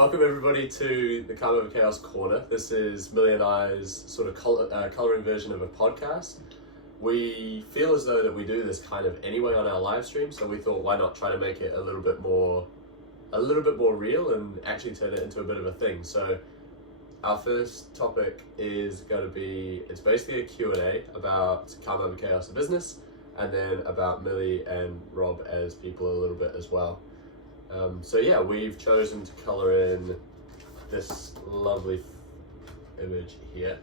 Welcome everybody to the Calm Over Chaos Corner. This is Millie and I's sort of colouring version of a podcast. We feel as though that we do this kind of anyway on our live stream, so we thought why not try to make it a little bit more real and actually turn it into a bit of a thing. So our first topic is going to be, it's basically a Q&A about Calm Over Chaos the business, and then about Millie and Rob as people a little bit as well. So yeah, we've chosen to colour in this lovely image here,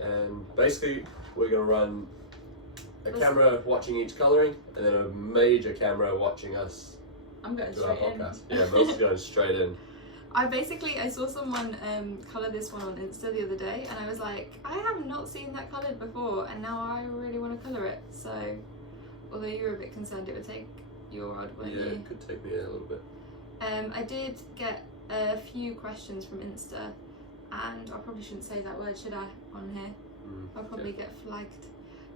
and basically we're going to run a camera watching each colouring, and then a major camera watching us do our podcast. Yeah, Mills is going straight in. I saw someone colour this one on Insta the other day, and I was like, I have not seen that coloured before, and now I really want to colour it. So, although you were a bit concerned it would take your odd, weren't you? Yeah, it could take me a little bit. I did get a few questions from Insta, and I probably shouldn't say that word, should I, on here? I'll probably get flagged.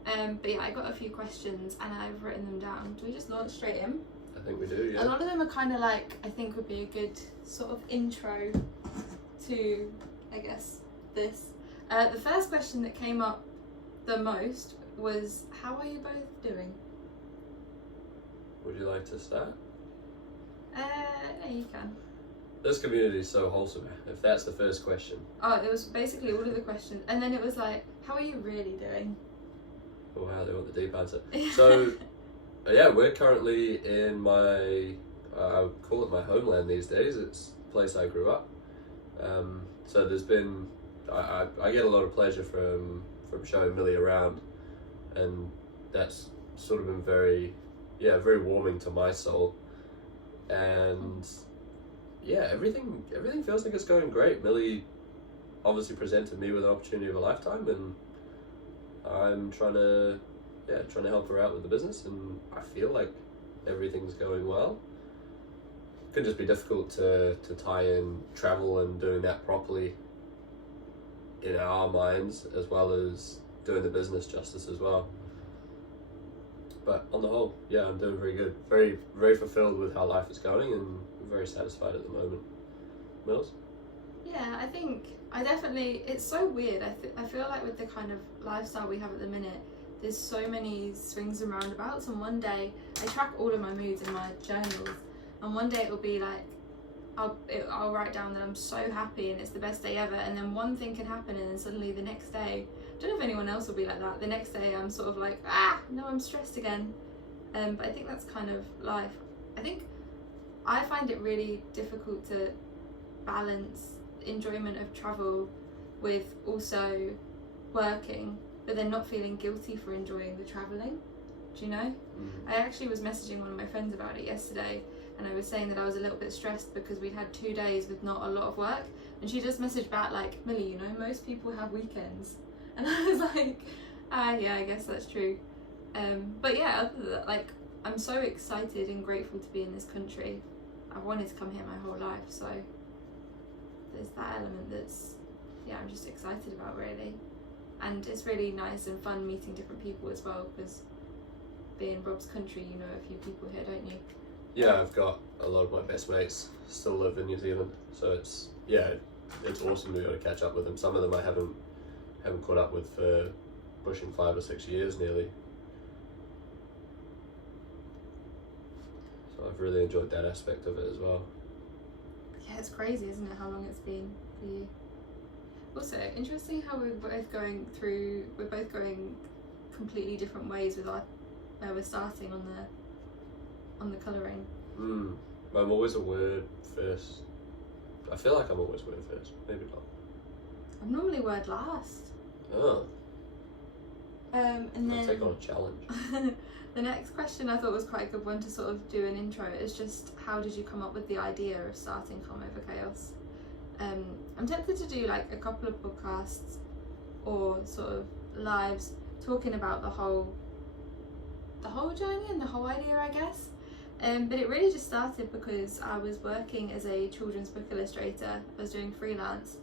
But yeah, I got a few questions and I've written them down. Do we just launch straight in? I think we do, yeah. A lot of them are kind of like, I think would be a good sort of intro to, I guess, this. The first question that came up the most was, how are you both doing? Would you like to start? Yeah, you can. This community is so wholesome, if that's the first question. Oh, it was basically all of the questions. And then it was like, how are you really doing? Oh wow, they want the deep answer. So, yeah, we're currently in my, I would call it my homeland these days. It's the place I grew up. So there's been, I get a lot of pleasure from showing Millie around, and that's sort of been very warming to my soul. And yeah, everything feels like it's going great. Millie obviously presented me with an opportunity of a lifetime, and I'm trying to help her out with the business, and I feel like everything's going well. It can just be difficult to tie in travel and doing that properly in our minds, as well as doing the business justice as well. But on the whole, yeah, I'm doing very good. Very, very fulfilled with how life is going, and very satisfied at the moment. Mills? Yeah, I think it's so weird. I feel like with the kind of lifestyle we have at the minute, there's so many swings and roundabouts, and one day I track all of my moods in my journals, and one day it'll be like I'll write down that I'm so happy and it's the best day ever, and then one thing can happen and then suddenly the next day, I don't know if anyone else will be like that, the next day I'm sort of like, no, I'm stressed again. But I think that's kind of life. I think I find it really difficult to balance enjoyment of travel with also working, but then not feeling guilty for enjoying the travelling. Do you know? I actually was messaging one of my friends about it yesterday, and I was saying that I was a little bit stressed because we'd had 2 days with not a lot of work, and she just messaged back like, Millie, you know, most people have weekends. And I was like, yeah, I guess that's true. But yeah, other than that, like, I'm so excited and grateful to be in this country. I've wanted to come here my whole life, so there's that element that's, yeah, I'm just excited about, really. And it's really nice and fun meeting different people as well, because being Rob's country, you know a few people here, don't you? Yeah, I've got a lot of my best mates still live in New Zealand, so it's awesome to be able to catch up with them. Some of them I haven't caught up with for pushing 5 or 6 years nearly. So I've really enjoyed that aspect of it as well. Yeah, it's crazy, isn't it, how long it's been for you? Also, interesting how we're both going completely different ways with where we're starting on the colouring. I'm always a word first. I feel like I'm always word first, maybe not. I'm normally word last. Oh. And then I'll take on a challenge. The next question I thought was quite a good one to sort of do an intro is just, how did you come up with the idea of starting Calm Over Chaos? I'm tempted to do like a couple of podcasts or sort of lives talking about the whole journey and the whole idea, I guess. But it really just started because I was working as a children's book illustrator. I was doing freelance,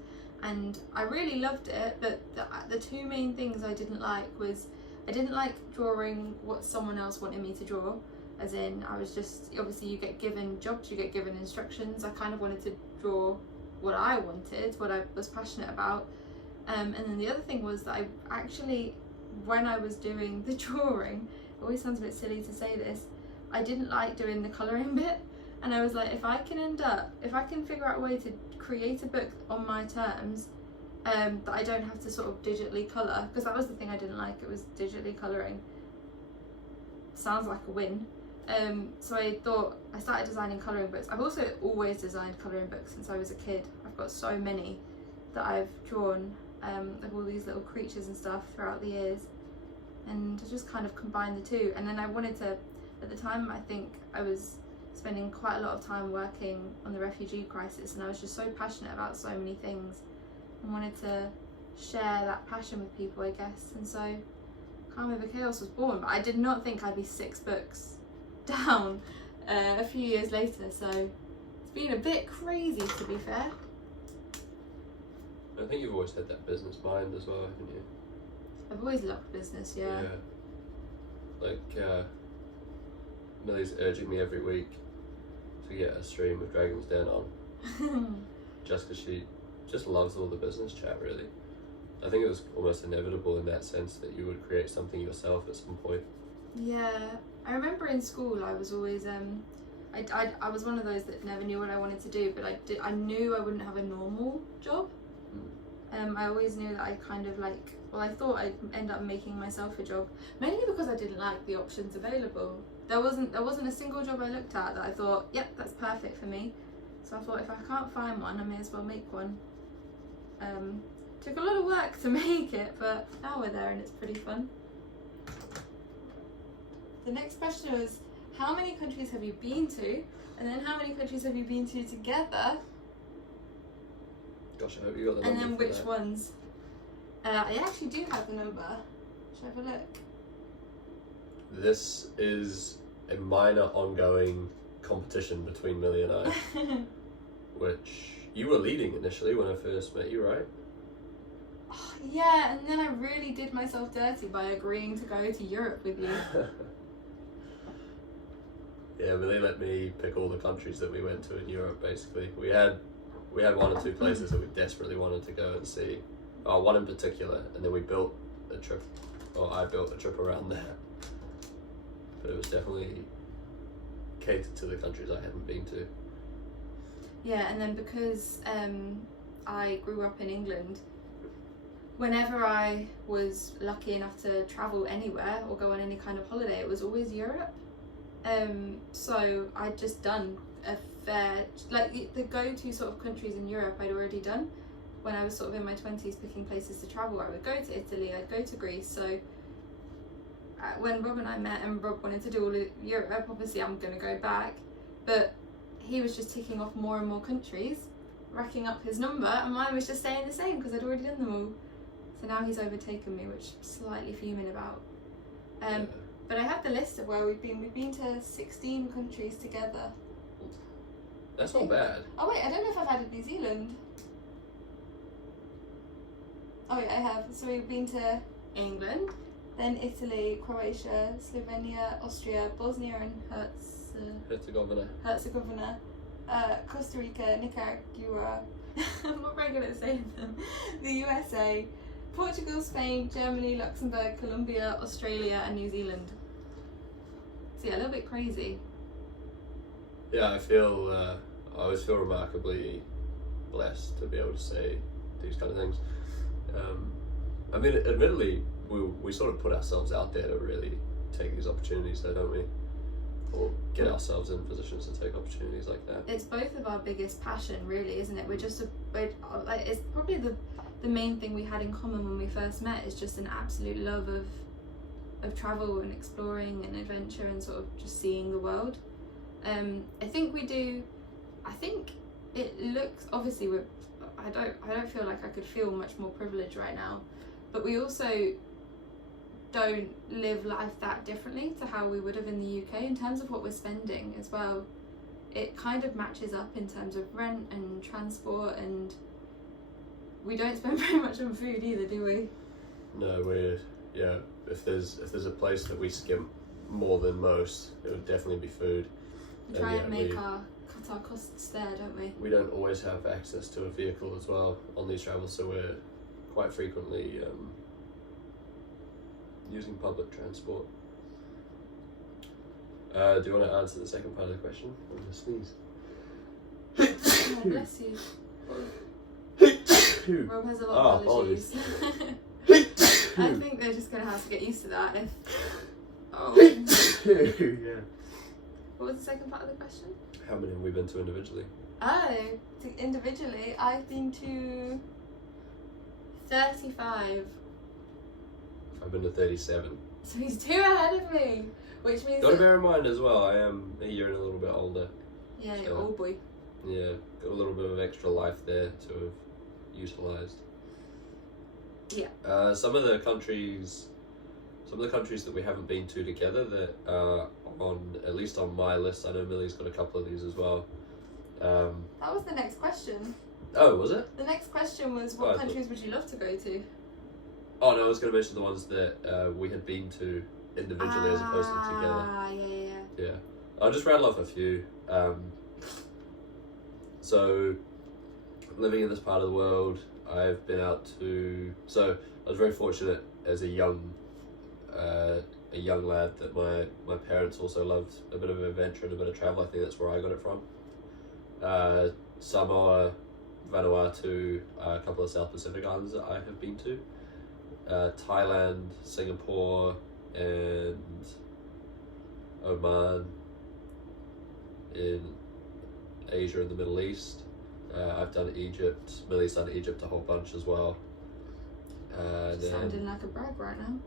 and I really loved it, but the two main things I didn't like was I didn't like drawing what someone else wanted me to draw, as in I was just, obviously you get given jobs, you get given instructions. I kind of wanted to draw what I wanted, what I was passionate about. And then the other thing was that I actually, when I was doing the drawing, it always sounds a bit silly to say this, I didn't like doing the colouring bit. And I was like, if I can figure out a way to create a book on my terms, that I don't have to sort of digitally colour, because that was the thing I didn't like, it was digitally colouring. Sounds like a win. So I started designing colouring books. I've also always designed colouring books since I was a kid. I've got so many that I've drawn of all these little creatures and stuff throughout the years, and I just kind of combined the two. And then I wanted to, at the time I think I was spending quite a lot of time working on the refugee crisis, and I was just so passionate about so many things and wanted to share that passion with people, I guess. And so Calm Over Chaos was born, but I did not think I'd be 6 books down a few years later, so it's been a bit crazy, to be fair. I think you've always had that business mind as well, haven't you? I've always loved business, yeah. Like, Millie's urging me every week to get a stream of Dragon's Den on. Just because she just loves all the business chat, really. I think it was almost inevitable in that sense that you would create something yourself at some point. Yeah, I remember in school I was always, I was one of those that never knew what I wanted to do, but I knew I wouldn't have a normal job. I always knew that I kind of I thought I'd end up making myself a job, mainly because I didn't like the options available. There wasn't a single job I looked at that I thought, yep, that's perfect for me. So I thought, if I can't find one, I may as well make one. Took a lot of work to make it, but now we're there and it's pretty fun. The next question was, how many countries have you been to? And then how many countries have you been to together? Gosh, I hope you got the number. And then for which that. ones? I actually do have the number. Should I have a look? This is a minor ongoing competition between Millie and I, which you were leading initially when I first met you, right? Oh, yeah, and then I really did myself dirty by agreeing to go to Europe with you. Yeah, Millie let me pick all the countries that we went to in Europe, basically. We had 1 or 2 places that we desperately wanted to go and see. One in particular, and then we built a trip, or I built a trip around that. But it was definitely catered to the countries I hadn't been to. Yeah, and then because I grew up in England, whenever I was lucky enough to travel anywhere or go on any kind of holiday, it was always Europe. So I'd just done a fair, the go-to sort of countries in Europe I'd already done. When I was sort of in my 20s picking places to travel, I would go to Italy, I'd go to Greece. So when Rob and I met and Rob wanted to do all of Europe, obviously I'm going to go back. But he was just ticking off more and more countries, racking up his number, and mine was just staying the same because I'd already done them all. So now he's overtaken me, which I'm slightly fuming about. But I have the list of where we've been. We've been to 16 countries together. That's not bad. Oh wait, I don't know if I've added New Zealand. Oh yeah, I have. So we've been to England, then Italy, Croatia, Slovenia, Austria, Bosnia and Herzegovina, Costa Rica, Nicaragua, I'm not very good at saying them, the USA, Portugal, Spain, Germany, Luxembourg, Colombia, Australia and New Zealand. So yeah, a little bit crazy. Yeah, I always feel remarkably blessed to be able to say these kind of things. I mean, admittedly, we sort of put ourselves out there to really take these opportunities, though, don't we? Or get ourselves in positions to take opportunities like that. It's both of our biggest passion, really, isn't it? It's probably the main thing we had in common when we first met is just an absolute love of travel and exploring and adventure and sort of just seeing the world. I think it looks, obviously I don't feel like I could feel much more privileged right now, but we also don't live life that differently to how we would have in the UK in terms of what we're spending as well. It kind of matches up in terms of rent and transport, and we don't spend very much on food either, do we? No, if there's a place that we skimp more than most. It would definitely be food. We try and cut our costs there, don't we? We don't always have access to a vehicle as well on these travels, so we're quite frequently using public transport. Do you want to answer the second part of the question? I'm going to sneeze. Oh, bless you. Rob has a lot of allergies. I think they're just going to have to get used to that. Yeah. What was the second part of the question? How many have we been to individually? Individually, I've been to 35. I've been to 37. So he's 2 ahead of me, which means. Got to bear in mind as well, I am a year and a little bit older. Yeah, you're old boy. Yeah, got a little bit of extra life there to have utilised. Yeah. Some of the countries that we haven't been to together that are at least on my list. I know Millie's got a couple of these as well. That was the next question. Oh, was it? The next question was, what countries would you love to go to? Oh no, I was going to mention the ones that we had been to individually as opposed to together. Yeah. I'll just rattle off a few. So, living in this part of the world, I've been out to. So I was very fortunate as a young lad that my parents also loved a bit of adventure and a bit of travel. I think that's where I got it from. Samoa, Vanuatu, a couple of South Pacific islands that I have been to. Thailand, Singapore, and Oman in Asia and the Middle East. I've done Egypt. Millie's done Egypt a whole bunch as well. Sounding like a brag right now.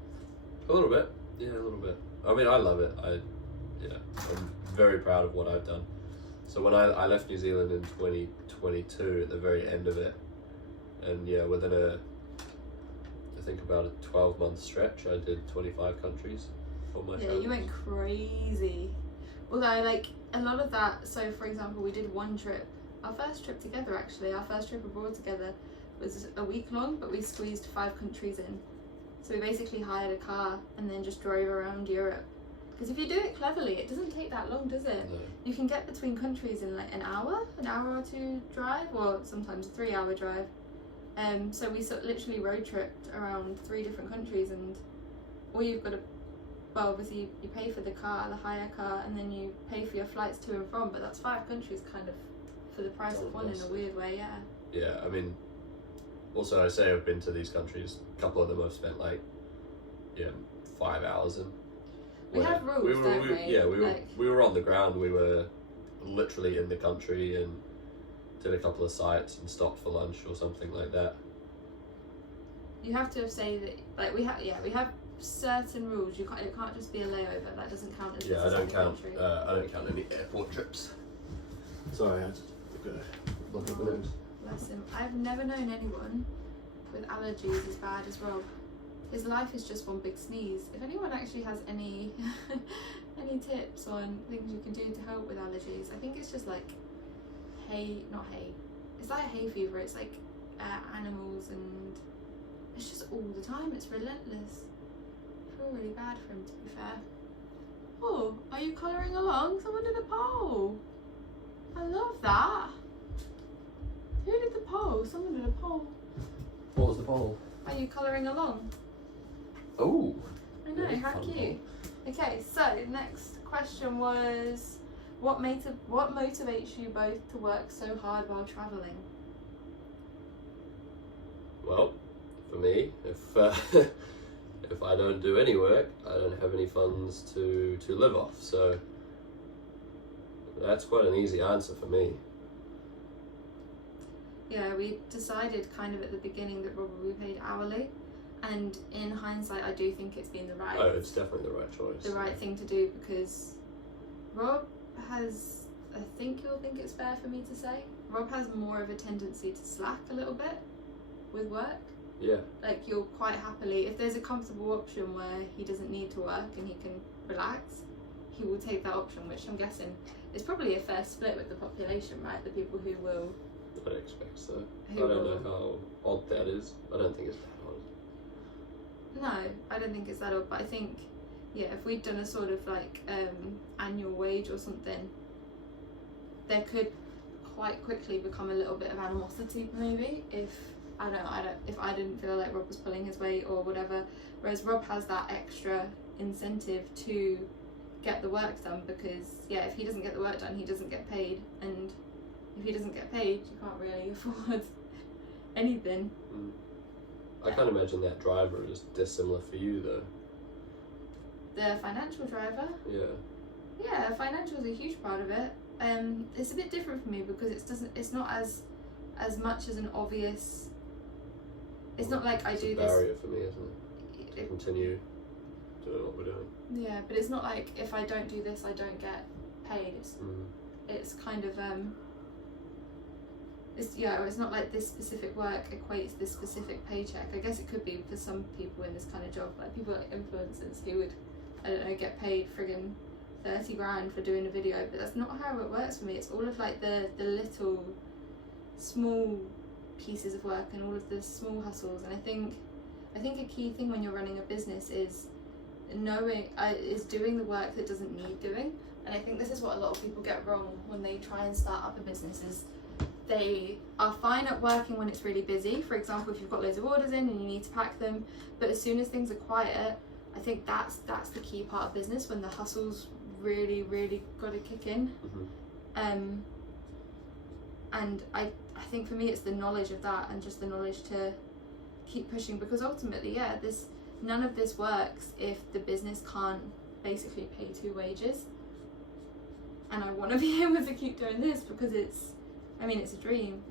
A little bit. Yeah, a little bit. I mean, I love it. I'm very proud of what I've done. So when I left New Zealand in 2022, at the very end of it, and yeah, within I think about a 12-month stretch, I did 25 countries for my travels. You went crazy. Although, like, a lot of that, so for example, we did one trip, our first trip together actually, our first trip abroad together was a week long, but we squeezed 5 countries in. So we basically hired a car and then just drove around Europe. Because if you do it cleverly, it doesn't take that long, does it? No. You can get between countries in like an hour or two drive, or sometimes a 3-hour drive. So we literally road tripped around 3 different countries, and all you've got to, well, obviously you pay for the car, the hire car, and then you pay for your flights to and from, but that's 5 countries kind of for the price of one in a weird way, yeah. Yeah, I mean, also I say I've been to these countries, a couple of them I've spent 5 hours in. We have rules, don't we? Yeah, we were on the ground, we were literally in the country and did a couple of sites and stopped for lunch or something like that. You have to say that, like, we have certain rules. It can't just be a layover. That doesn't count as I don't count any airport trips. Sorry, I just got to block up my nose. Bless him. I've never known anyone with allergies as bad as Rob. His life is just one big sneeze. If anyone actually has any tips on things you can do to help with allergies, I think it's just like not hay. It's like hay fever. It's like animals, and it's just all the time. It's relentless. I feel really bad for him, to be fair. Oh, are you colouring along? Someone did a poll. I love that. Who did the poll? Someone did a poll. What was the poll? Are you colouring along? Oh. I know, how cute. Okay, so next question was, what motivates you both to work so hard while travelling? Well, for me, if I don't do any work, I don't have any funds to live off. So that's quite an easy answer for me. Yeah, we decided kind of at the beginning that Rob will be paid hourly, and in hindsight I do think it's been the right... Oh, it's definitely the right choice. The right thing to do, because Rob has, I think you'll think it's fair for me to say, Rob has more of a tendency to slack a little bit with work. Yeah. Like, you'll quite happily, if there's a comfortable option where he doesn't need to work and he can relax, he will take that option, which I'm guessing is probably a fair split with the population, right? The people who will... I expect so. I don't know how odd that is. I don't think it's that odd. No, I don't think it's that odd, but I think if we'd done a sort of like annual wage or something, there could quite quickly become a little bit of animosity maybe if I didn't feel like Rob was pulling his weight or whatever, whereas Rob has that extra incentive to get the work done, because if he doesn't get the work done, he doesn't get paid, and if he doesn't get paid, you can't really afford anything. I can't imagine that driver is dissimilar for you though. The financial driver? Yeah, financial is a huge part of it. It's a bit different for me because it's not as much as an obvious. It's not like I do this. It's a barrier for me, isn't it? To continue doing what we're doing. Yeah, but it's not like if I don't do this, I don't get paid. It's kind of it's not like this specific work equates this specific paycheck. I guess it could be for some people in this kind of job, like people like influencers who would, I don't know, get paid friggin' 30 grand for doing a video, but that's not how it works for me. It's all of like the little small pieces of work and all of the small hustles. And I think a key thing when you're running a business is doing the work that doesn't need doing. And I think this is what a lot of people get wrong when they try and start up a business, is they are fine at working when it's really busy. For example, if you've got loads of orders in and you need to pack them, but as soon as things are quiet, I think that's the key part of business, when the hustle's really got to kick in. And I think for me it's the knowledge of that, and just the knowledge to keep pushing, because ultimately none of this works if the business can't basically pay 2 wages. And I want to be able to keep doing this because it's a dream.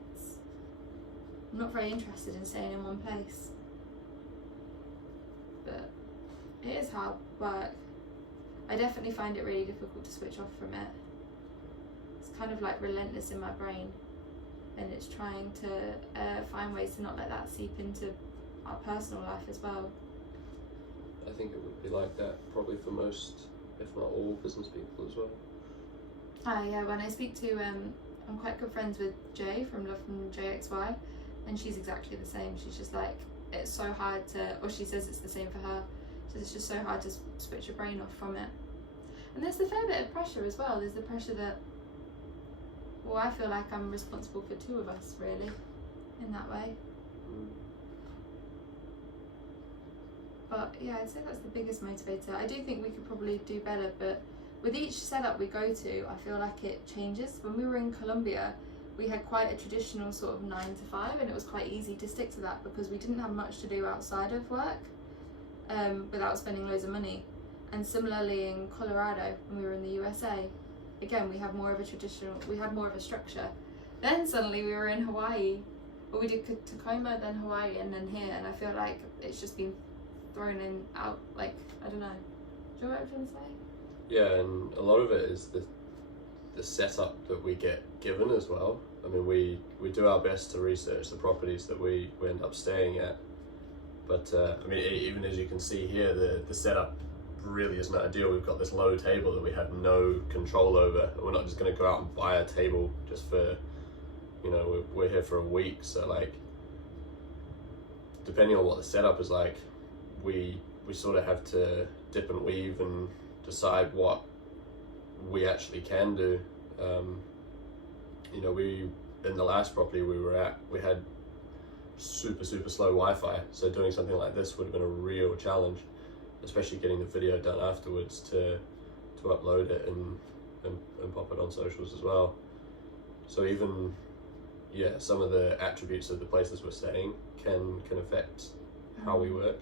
I'm not very interested in staying in one place, but it is hard work. I definitely find it really difficult to switch off from it. It's kind of like relentless in my brain, and it's trying to find ways to not let that seep into our personal life as well. I think it would be like that probably for most, if not all, business people as well. When I speak to, I'm quite good friends with Jay from Love from JXY, and she's exactly the same. She's just like, it's so hard to, or she says it's the same for her, so it's just so hard to switch your brain off from it. And there's a fair bit of pressure as well. There's the pressure that, well, I feel like I'm responsible for 2 of us, really, in that way. But yeah, I'd say that's the biggest motivator. I do think we could probably do better, but with each setup we go to, I feel like it changes. When we were in Colombia, we had quite a traditional sort of 9 to 5, and it was quite easy to stick to that because we didn't have much to do outside of work without spending loads of money. And similarly in Colorado, when we were in the USA, again, we had more of a structure. Then suddenly we were in Hawaii, but we did Tacoma, then Hawaii, and then here, and I feel like it's just been thrown in out, like, I don't know. Do you know what I'm trying to say? Yeah, and a lot of it is the setup that we get given as well. I mean, we do our best to research the properties that we end up staying at, but I mean, even as you can see here, the setup really isn't ideal. We've got this low table that we have no control over. We're not just going to go out and buy a table just for, we're here for a week, so like, depending on what the setup is like, we sort of have to dip and weave and decide what we actually can do. We, in the last property we were at, we had super slow Wi-Fi, so doing something like this would have been a real challenge, especially getting the video done afterwards to upload it and pop it on socials as well. So even some of the attributes of the places we're staying can affect how we work.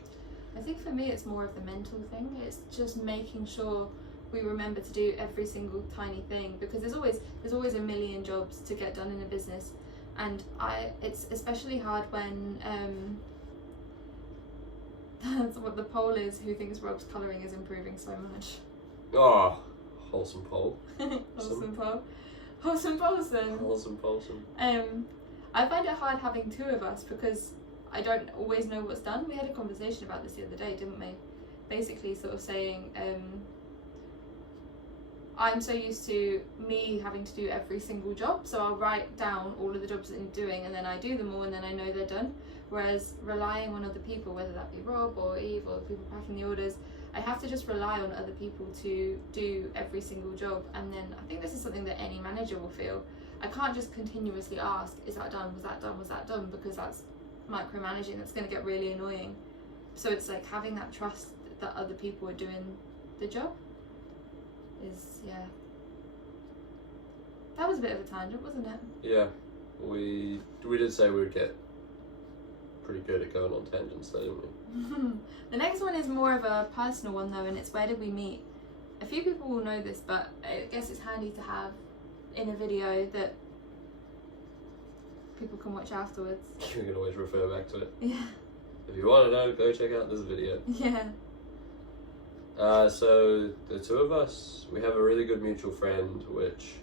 I think for me it's more of the mental thing. It's just making sure we remember to do every single tiny thing, because there's always a million jobs to get done in a business, and it's especially hard when that's what the poll is, who thinks Rob's colouring is improving so much. Oh, wholesome poll. Wholesome poll. Wholesome Polson. Wholesome Polson. I find it hard having 2 of us because I don't always know what's done. We had a conversation about this the other day, didn't we? Basically sort of saying, I'm so used to me having to do every single job, so I'll write down all of the jobs that I'm doing and then I do them all and then I know they're done. Whereas relying on other people, whether that be Rob or Eve or the people packing the orders, I have to just rely on other people to do every single job. And then I think this is something that any manager will feel. I can't just continuously ask, is that done, was that done, was that done, because that's micromanaging. That's going to get really annoying. So it's like having that trust that other people are doing the job is, yeah. That was a bit of a tangent, wasn't it? Yeah, we did say we would get pretty good at going on tangents though, didn't we? The next one is more of a personal one though, and it's where did we meet? A few people will know this, but I guess it's handy to have in a video that people can watch afterwards. You can always refer back to it. Yeah. If you want to know, go check out this video. Yeah. So the two of us, we have a really good mutual friend, which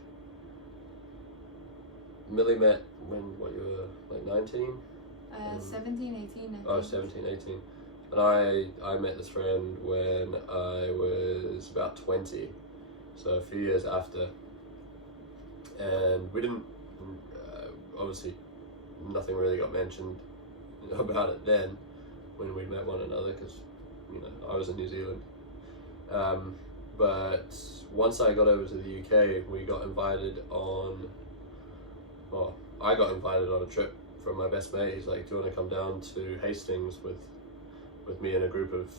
Millie met when, what, you were like 19? 17, 18, I think. Oh, 17, 18. And I met this friend when I was about 20, so a few years after. And we didn't, obviously, nothing really got mentioned about it then when we met one another, because, you know, I was in New Zealand. But once I got over to the UK, we got invited on, well, I got invited on a trip from my best mate. He's like, do you want to come down to Hastings with me and a group of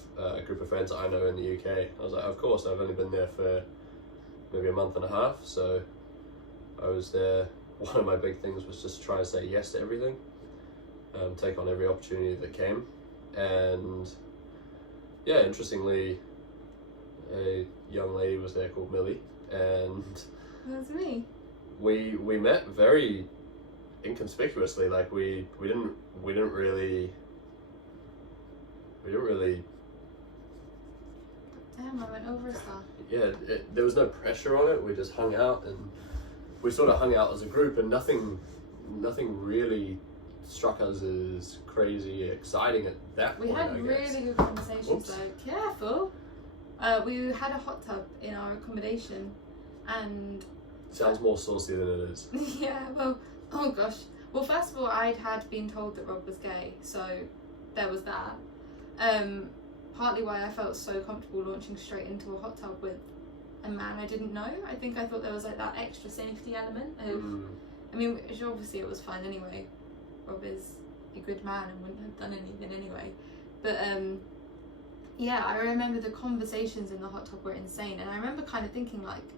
friends that I know in the UK? I was like, of course. I've only been there for maybe a month and a half, so I was there. One of my big things was just try to say yes to everything, take on every opportunity that came. And yeah, interestingly, a young lady was there called Millie, and That's me. we met very inconspicuously. Like we didn't really Damn, I went over stuff. yeah, there was no pressure on it. We just hung out, and we sort of hung out as a group, and nothing really struck us as crazy exciting at that point. We had I guess. really good conversations Oops. though. Careful. We had a hot tub in our accommodation, and Sounds more saucy than it is. yeah, well, oh gosh. Well, first of all, I had been told that Rob was gay, so there was that. Partly why I felt so comfortable launching straight into a hot tub with a man I didn't know. I think I thought there was like that extra safety element of, I mean, which obviously it was fine anyway. Rob is a good man and wouldn't have done anything anyway. But yeah, I remember the conversations in the hot tub were insane, and I remember kind of thinking like,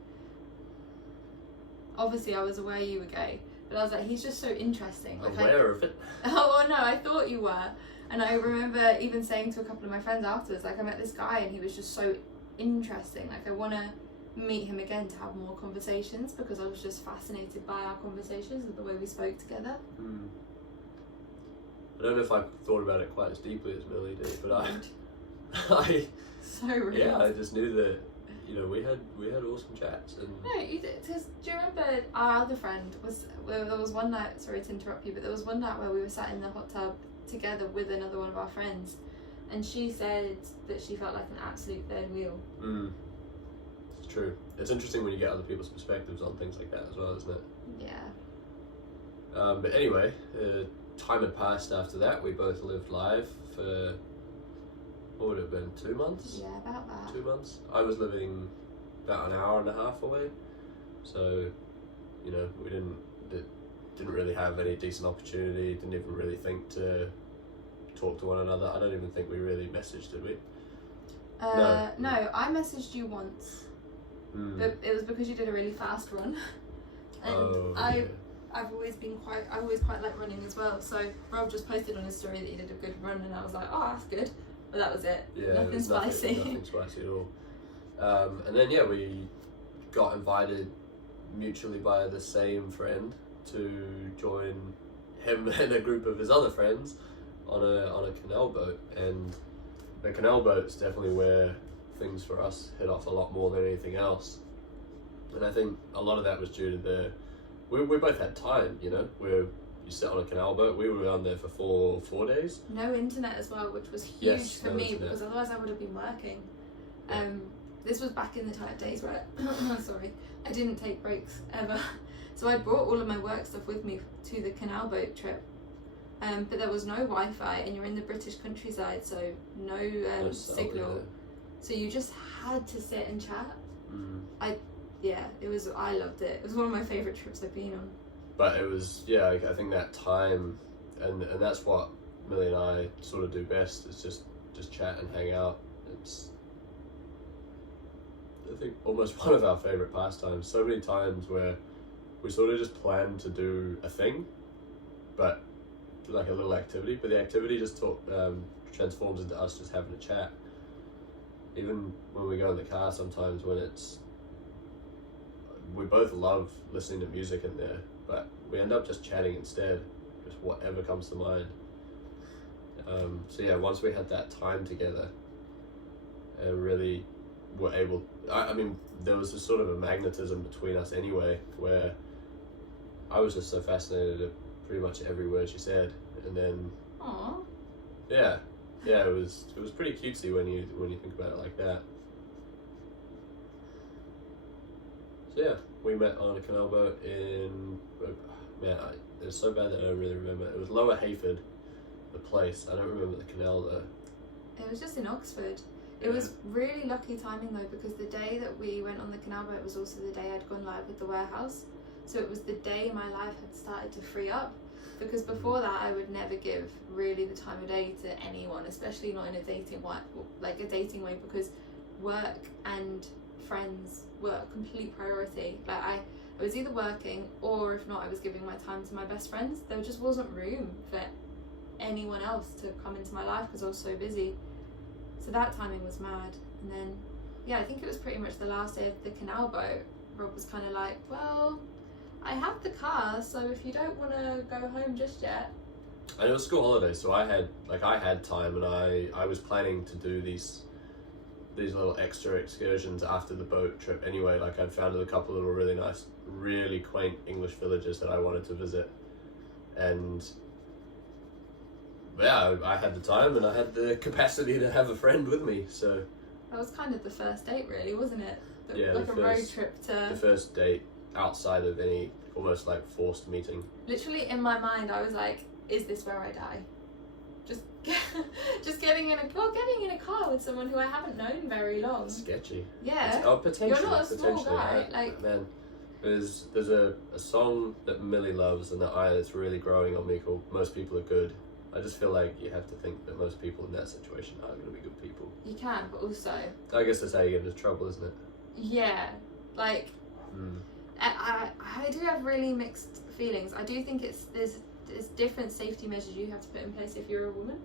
obviously I was aware you were gay, but I was like, he's just so interesting. Like, Aware of it. Oh well, no, I thought you were. And I remember even saying to a couple of my friends afterwards, like, I met this guy and he was just so interesting. Like, I want to meet him again to have more conversations, because I was just fascinated by our conversations and the way we spoke together. I don't know if I thought about it quite as deeply as Millie did, but I So rude. yeah, I just knew that, you know, we had awesome chats. And No, you did. Cause do you remember our other friend was? There was one night. Sorry to interrupt you, but there was one night where we were sat in the hot tub together with another one of our friends, and she said that she felt like an absolute third wheel. It's true. It's interesting when you get other people's perspectives on things like that as well, isn't it? Yeah. But anyway, time had passed after that. We both lived live for, what would it have been, 2 months? Yeah, about that. 2 months. I was living about an hour and a half away, so, you know, we didn't really have any decent opportunity. Didn't even really think to talk to one another. I don't even think we really messaged, did we? No, I messaged you once, but it was because you did a really fast run, and I've always quite like running as well. So Rob just posted on his story that he did a good run, and I was like, oh, that's good. But that was it. Yeah, nothing spicy. Nothing spicy at all. And then yeah, we got invited mutually by the same friend to join him and a group of his other friends on a canal boat. And the canal boat's definitely where things for us hit off a lot more than anything else. And I think a lot of that was due to we both had time, you know, where you sit on a canal boat. We were on there for four days. No internet as well, which was huge for me, internet. Because otherwise I would have been working. Yeah. This was back in the type days where I didn't take breaks ever. So I brought all of my work stuff with me to the canal boat trip. But there was no Wi-Fi, and you're in the British countryside, so no signal. so you just had to sit and chat. I loved it. It was one of my favourite trips I've been on. But it was, I think that time, and that's what Millie and I sort of do best, is just chat and hang out. It's, I think, almost one of our favourite pastimes. So many times where we sort of just plan to do a thing, but like a little activity, but the activity just transforms into us just having a chat. Even when we go in the car sometimes, when we both love listening to music in there, but we end up just chatting instead, just whatever comes to mind. Once we had that time together and really were able, I mean, there was this sort of a magnetism between us anyway, where I was just so fascinated at pretty much every word she said, and then it was pretty cutesy when you think about it like that. So we met on a canal boat in, it's so bad that I don't really remember. It was Lower Hayford, the place. I don't remember the canal though. It was just in Oxford. It was really lucky timing though, because the day that we went on the canal boat was also the day I'd gone live with the warehouse. So it was the day my life had started to free up, because before that I would never give really the time of day to anyone, especially not in a dating way, because work and friends were a complete priority. Like I was either working, or if not, I was giving my time to my best friends. There just wasn't room for anyone else to come into my life because I was so busy. So that timing was mad. And then I think it was pretty much the last day of the canal boat. Rob was kind of like, well, I have the car, so if you don't want to go home just yet. And it was school holidays, so I had time, and I was planning to do these little extra excursions after the boat trip anyway. Like I'd found a couple little really nice, really quaint English villages that I wanted to visit, and I had the time and I had the capacity to have a friend with me, so that was kind of the first date really, wasn't it? Road trip to the first date outside of any almost like forced meeting. Literally in my mind I was like, is this where I die? Just getting in a car with someone who I haven't known very long. Sketchy. Yeah. Potentially. You're not a small guy. Man, there's a song that Millie loves and that's really growing on me called "Most People Are Good." I just feel like you have to think that most people in that situation are going to be good people. You can, but also, I guess that's how you get into trouble, isn't it? Yeah, like I do have really mixed feelings. I do think there's different safety measures you have to put in place if you're a woman.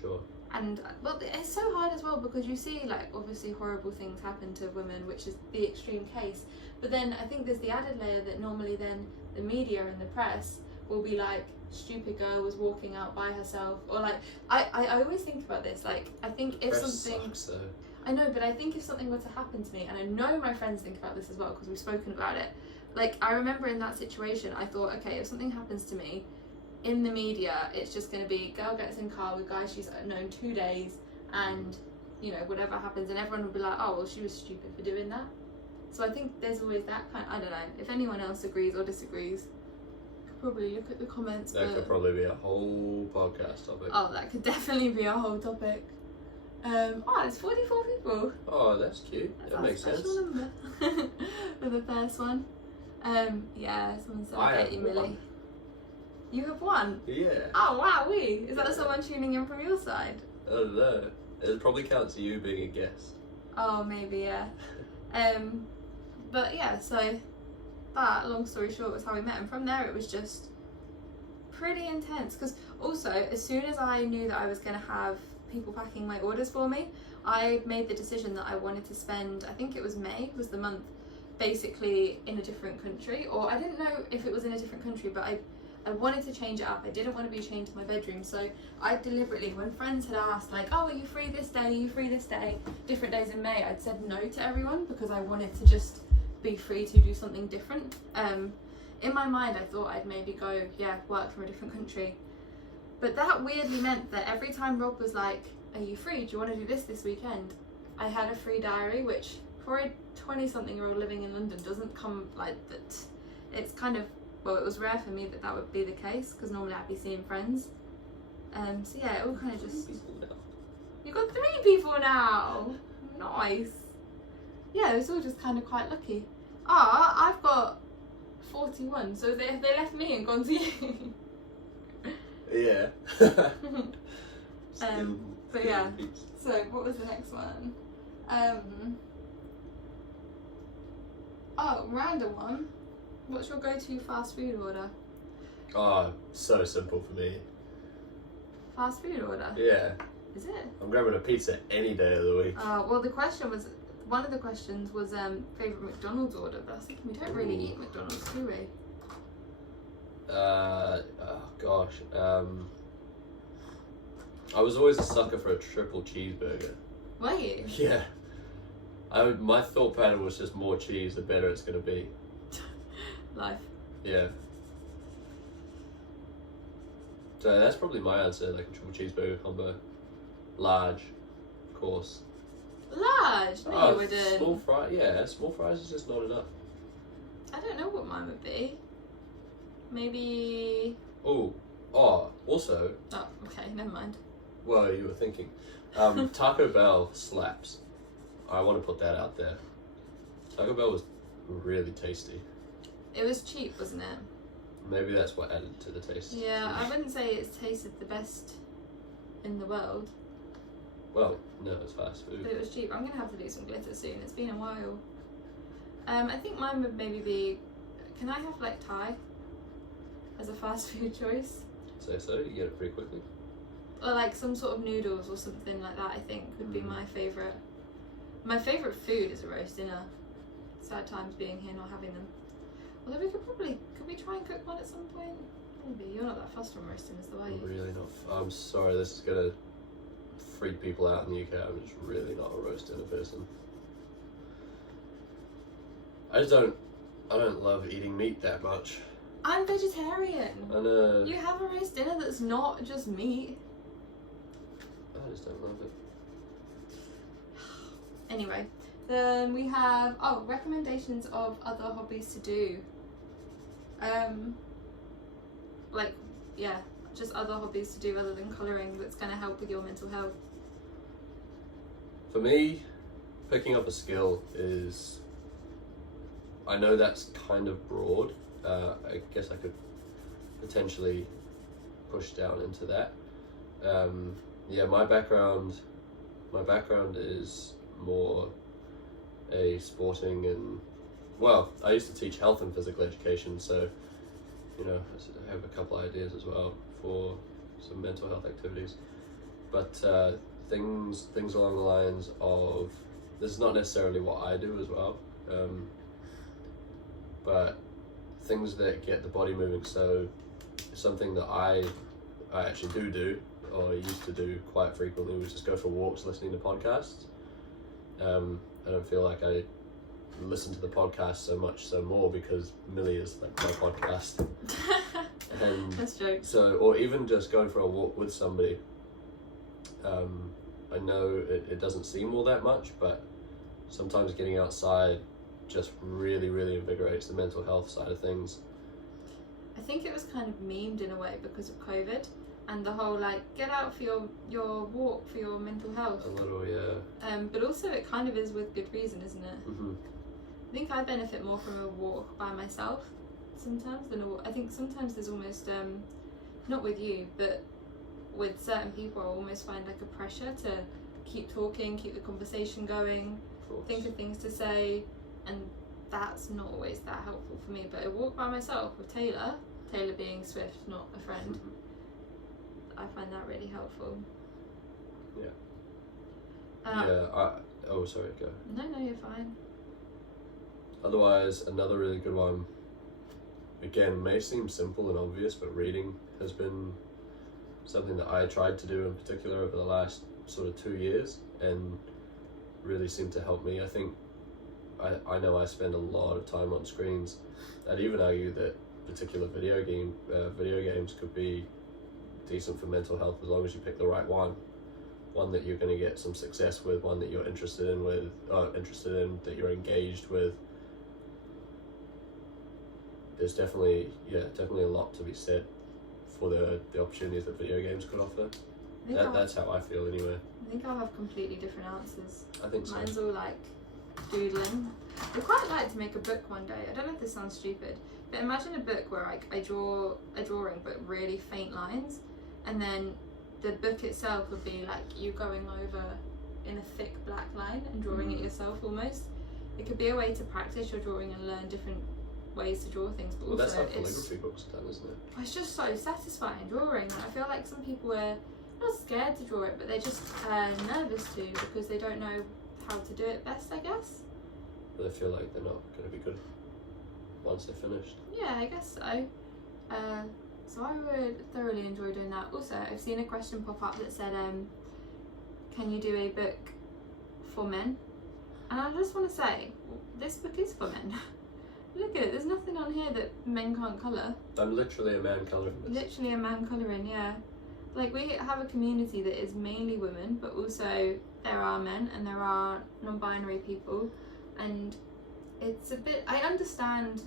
Sure. And it's so hard as well, because you see like obviously horrible things happen to women, which is the extreme case. But then I think there's the added layer that normally then the media and the press will be like, stupid girl was walking out by herself, or like I always think about this. Like I think if something sucks, though. I know, but I think if something were to happen to me, and I know my friends think about this as well because we've spoken about it. Like I remember in that situation, I thought, okay, if something happens to me, in the media, it's just going to be girl gets in car with guys she's known 2 days, and whatever happens, and everyone will be like, oh well, she was stupid for doing that. So I think there's always that kind. I don't know if anyone else agrees or disagrees. Could probably look at the comments. That could probably be a whole podcast topic. Oh, that could definitely be a whole topic. It's 44 people. Oh, that's cute. That makes sense. That's a special number for the first one. Someone said, I get you, Millie. You have one? Yeah. Oh, wow, Is that someone tuning in from your side? I don't know. It probably counts to you being a guest. Oh, maybe, yeah. But yeah, so that, long story short, was how we met. And from there, it was just pretty intense. Because also, as soon as I knew that I was going to have people packing my orders for me, I made the decision that I wanted to spend, I think it was May, was the month, basically in a different country. Or I didn't know if it was in a different country, but I wanted to change it up. I didn't want to be chained to my bedroom, so I deliberately, when friends had asked like, oh, are you free this day, are you free this day, different days in May, I'd said no to everyone because I wanted to just be free to do something different. In my mind I thought I'd maybe go work from a different country, but that weirdly meant that every time Rob was like, are you free, do you want to do this weekend, I had a free diary, which for a 20-something-year-old living in London doesn't come like that. It's kind of, well, it was rare for me that would be the case because normally I'd be seeing friends. So yeah, it all kind of just... You got 3 people now! Nice. Yeah, it was all just kind of quite lucky. I've got 41, so they left me and gone to you. Yeah. But yeah. So what was the next one? Random one. What's your go-to fast food order? Oh, so simple for me. Fast food order? Yeah. Is it? I'm grabbing a pizza any day of the week. Well, one of the questions was favourite McDonald's order, but I was thinking we don't really eat McDonald's, do we? Gosh. I was always a sucker for a triple cheeseburger. Were you? Yeah. My thought pattern was just more cheese, the better it's going to be. Life. Yeah. So that's probably my answer, like a triple cheeseburger combo. Large, of course. Large? No, you wouldn't. Small fries, yeah, small fries is just not enough. I don't know what mine would be. Maybe... Also... Oh, okay, never mind. Well, you were thinking. Taco Bell slaps. I want to put that out there. Taco Bell was really tasty. It was cheap, wasn't it? Maybe that's what added to the taste. Yeah, I wouldn't say it's tasted the best in the world. Well, no, it's fast food. But it was cheap. I'm going to have to do some glitter soon. It's been a while. I think mine would maybe be... Can I have, like, Thai as a fast food choice? So you get it pretty quickly. Or, like, some sort of noodles or something like that, I think, would be my favourite. My favourite food is a roast dinner. Sad times being here, not having them. Although could we try and cook one at some point? Maybe. You're not that fussed on roast dinners though, are you? Really not. I'm sorry, this is going to freak people out in the UK. I'm just really not a roast dinner person. I don't love eating meat that much. I'm vegetarian. I know. You have a roast dinner that's not just meat. I just don't love it. Anyway, then we have recommendations of other hobbies to do. Just other hobbies to do other than colouring that's going to help with your mental health. For me, picking up a skill is... I know that's kind of broad. I guess I could potentially push down into that. My background is more a sporting and... Well, I used to teach health and physical education, so, I have a couple ideas as well for some mental health activities. But things along the lines of... This is not necessarily what I do as well, but things that get the body moving. So something that I actually do, or used to do quite frequently, was just go for walks listening to podcasts. I don't feel like I listen to the podcast so much so more because Millie is like my podcast. And that's true. So, or even just going for a walk with somebody. I know it doesn't seem all that much, but sometimes getting outside just really, really invigorates the mental health side of things. I think it was kind of memed in a way because of COVID and the whole get out for your walk for your mental health. A little, yeah. But also it kind of is with good reason, isn't it? Mm-hmm. I think I benefit more from a walk by myself sometimes than I think sometimes there's almost not with you, but with certain people I almost find a pressure to keep talking, keep the conversation going, think of things to say, and that's not always that helpful for me. But a walk by myself with Taylor being Swift, not a friend, I find that really helpful. Yeah. Sorry, go. No, you're fine. Otherwise, another really good one, again, may seem simple and obvious, but reading has been something that I tried to do in particular over the last sort of 2 years and really seemed to help me. I think I know I spend a lot of time on screens. I'd even argue that particular video games could be decent for mental health as long as you pick the right one that you're going to get some success with, one that you're interested in, that you're engaged with. There's definitely a lot to be said for the opportunities that video games could offer. That's how I feel anyway. I think I'll have completely different answers. I think so. Mine's all like doodling. I'd quite like to make a book one day. I don't know if this sounds stupid, but imagine a book where I draw a drawing but really faint lines, and then the book itself would be like you going over in a thick black line and drawing it yourself almost. It could be a way to practice your drawing and learn different ways to draw things, but well, also that's how calligraphy books are done, isn't it? It's just so satisfying drawing. And I feel like some people are not scared to draw it, but they're just nervous to because they don't know how to do it best, I guess. But they feel like they're not going to be good once they're finished. Yeah, I guess so. So I would thoroughly enjoy doing that. Also, I've seen a question pop up that said, can you do a book for men? And I just want to say, this book is for men. Look at it, there's nothing on here that men can't colour. I'm literally a man colouring this. Literally a man colouring, yeah. Like, we have a community that is mainly women, but also there are men and there are non-binary people. And it's a bit, I understand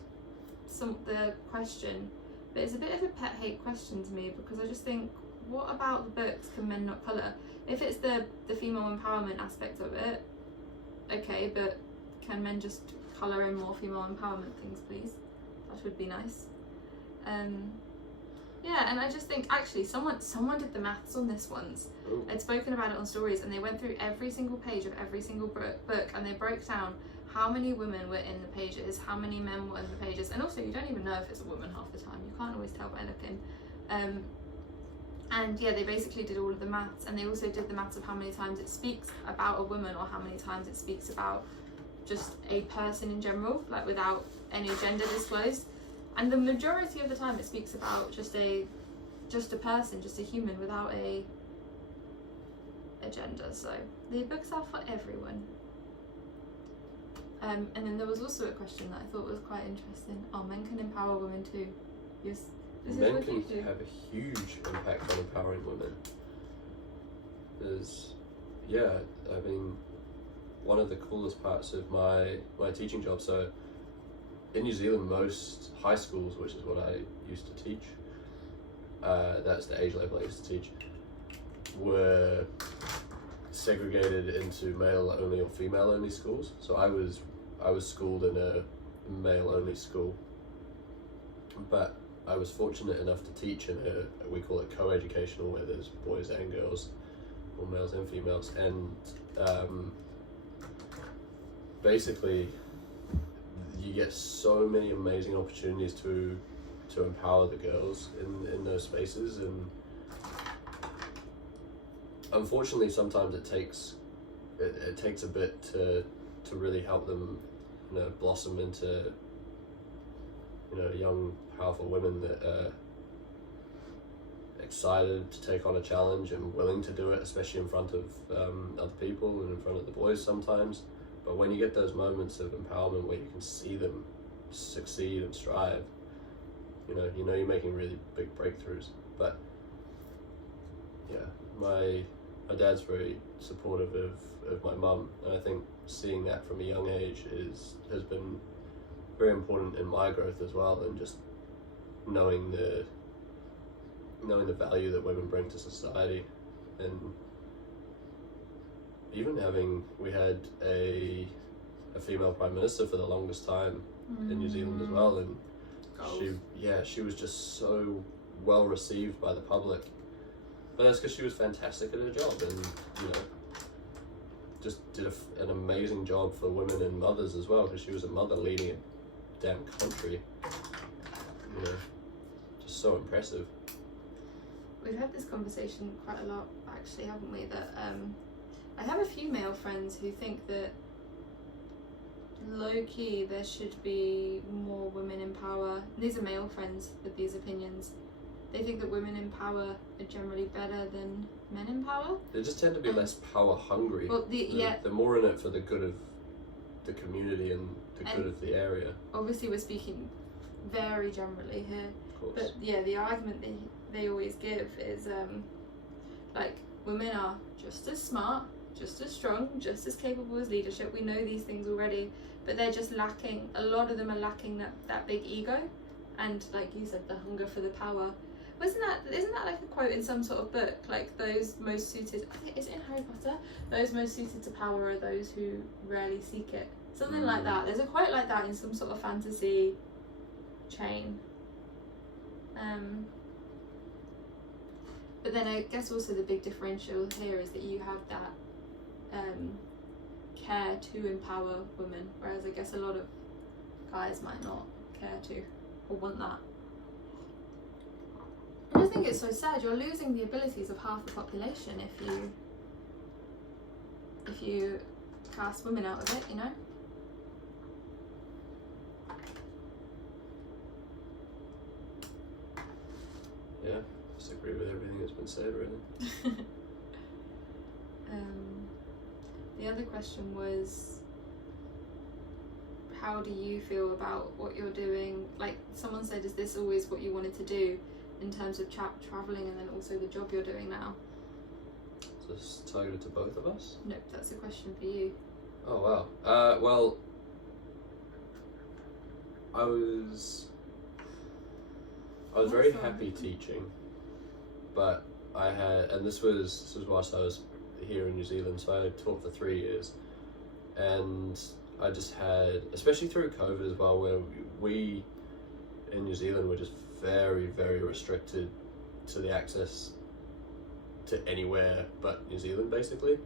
the question, but it's a bit of a pet-hate question to me, because I just think, what about the books can men not colour? If it's the female empowerment aspect of it, okay, but can men just colour in more female empowerment things, please? That would be nice. Yeah, and I just think, actually, someone did the maths on this once. Ooh. I'd spoken about it on stories, and they went through every single page of every single book, and they broke down how many women were in the pages, how many men were in the pages, and also you don't even know if it's a woman half the time. You can't always tell by looking. And yeah, they basically did all of the maths, and they also did the maths of how many times it speaks about a woman or how many times it speaks about just a person in general, like without any gender disclosed. And the majority of the time it speaks about just a person, just a human without a gender. So the books are for everyone. And then there was also a question that I thought was quite interesting. Oh, men can empower women too. Yes. Men can have a huge impact on empowering women. Yeah, I mean, one of the coolest parts of my teaching job, so in New Zealand, most high schools, which is what I used to teach, that's the age level I used to teach, were segregated into male only or female only schools. So I was schooled in a male only school, but I was fortunate enough to teach in we call it co-educational, where there's boys and girls, or males and females, and basically you get so many amazing opportunities to empower the girls in those spaces. And unfortunately sometimes it takes a bit to really help them, blossom into young powerful women that are excited to take on a challenge and willing to do it, especially in front of other people and in front of the boys sometimes. But when you get those moments of empowerment where you can see them succeed and strive, you're making really big breakthroughs. But yeah, my dad's very supportive of my mum, and I think seeing that from a young age has been very important in my growth as well, and just knowing the value that women bring to society. And even we had a female prime minister for the longest time in New Zealand as well, and she was just so well received by the public. But that's because she was fantastic at her job, and just did an amazing job for women and mothers as well, because she was a mother leading a damn country. Just so impressive. We've had this conversation quite a lot, actually, haven't we? That I have a few male friends who think that low-key there should be more women in power. These are male friends with these opinions. They think that women in power are generally better than men in power. They just tend to be less power hungry. Well, they're more in it for the good of the community and the good of the area. Obviously we're speaking very generally here. Of course. But yeah, the argument they always give is women are just as smart, just as strong, just as capable as leadership. We know these things already, but they're just lacking, a lot of them are lacking that big ego and, like you said, the hunger for the power. Isn't that like a quote in some sort of book? Like, those most suited, I think, is it in Harry Potter? Those most suited to power are those who rarely seek it. Something like that. There's a quote like that in some sort of fantasy chain. But then I guess also the big differential here is that you have that care to empower women, whereas I guess a lot of guys might not care to or want that. I just think it's so sad. You're losing the abilities of half the population if you cast women out of it, you know? Yeah, just agree with everything that's been said, really. The other question was, how do you feel about what you're doing? Like, someone said, is this always what you wanted to do in terms of travelling, and then also the job you're doing now? So it's targeted to both of us? Nope, that's a question for you. Oh, wow. Well, I was very happy teaching, but I had, and this was whilst I was here in New Zealand, so I taught for 3 years, and I just had, especially through COVID as well, where we in New Zealand were just very, very restricted to the access to anywhere but New Zealand, basically.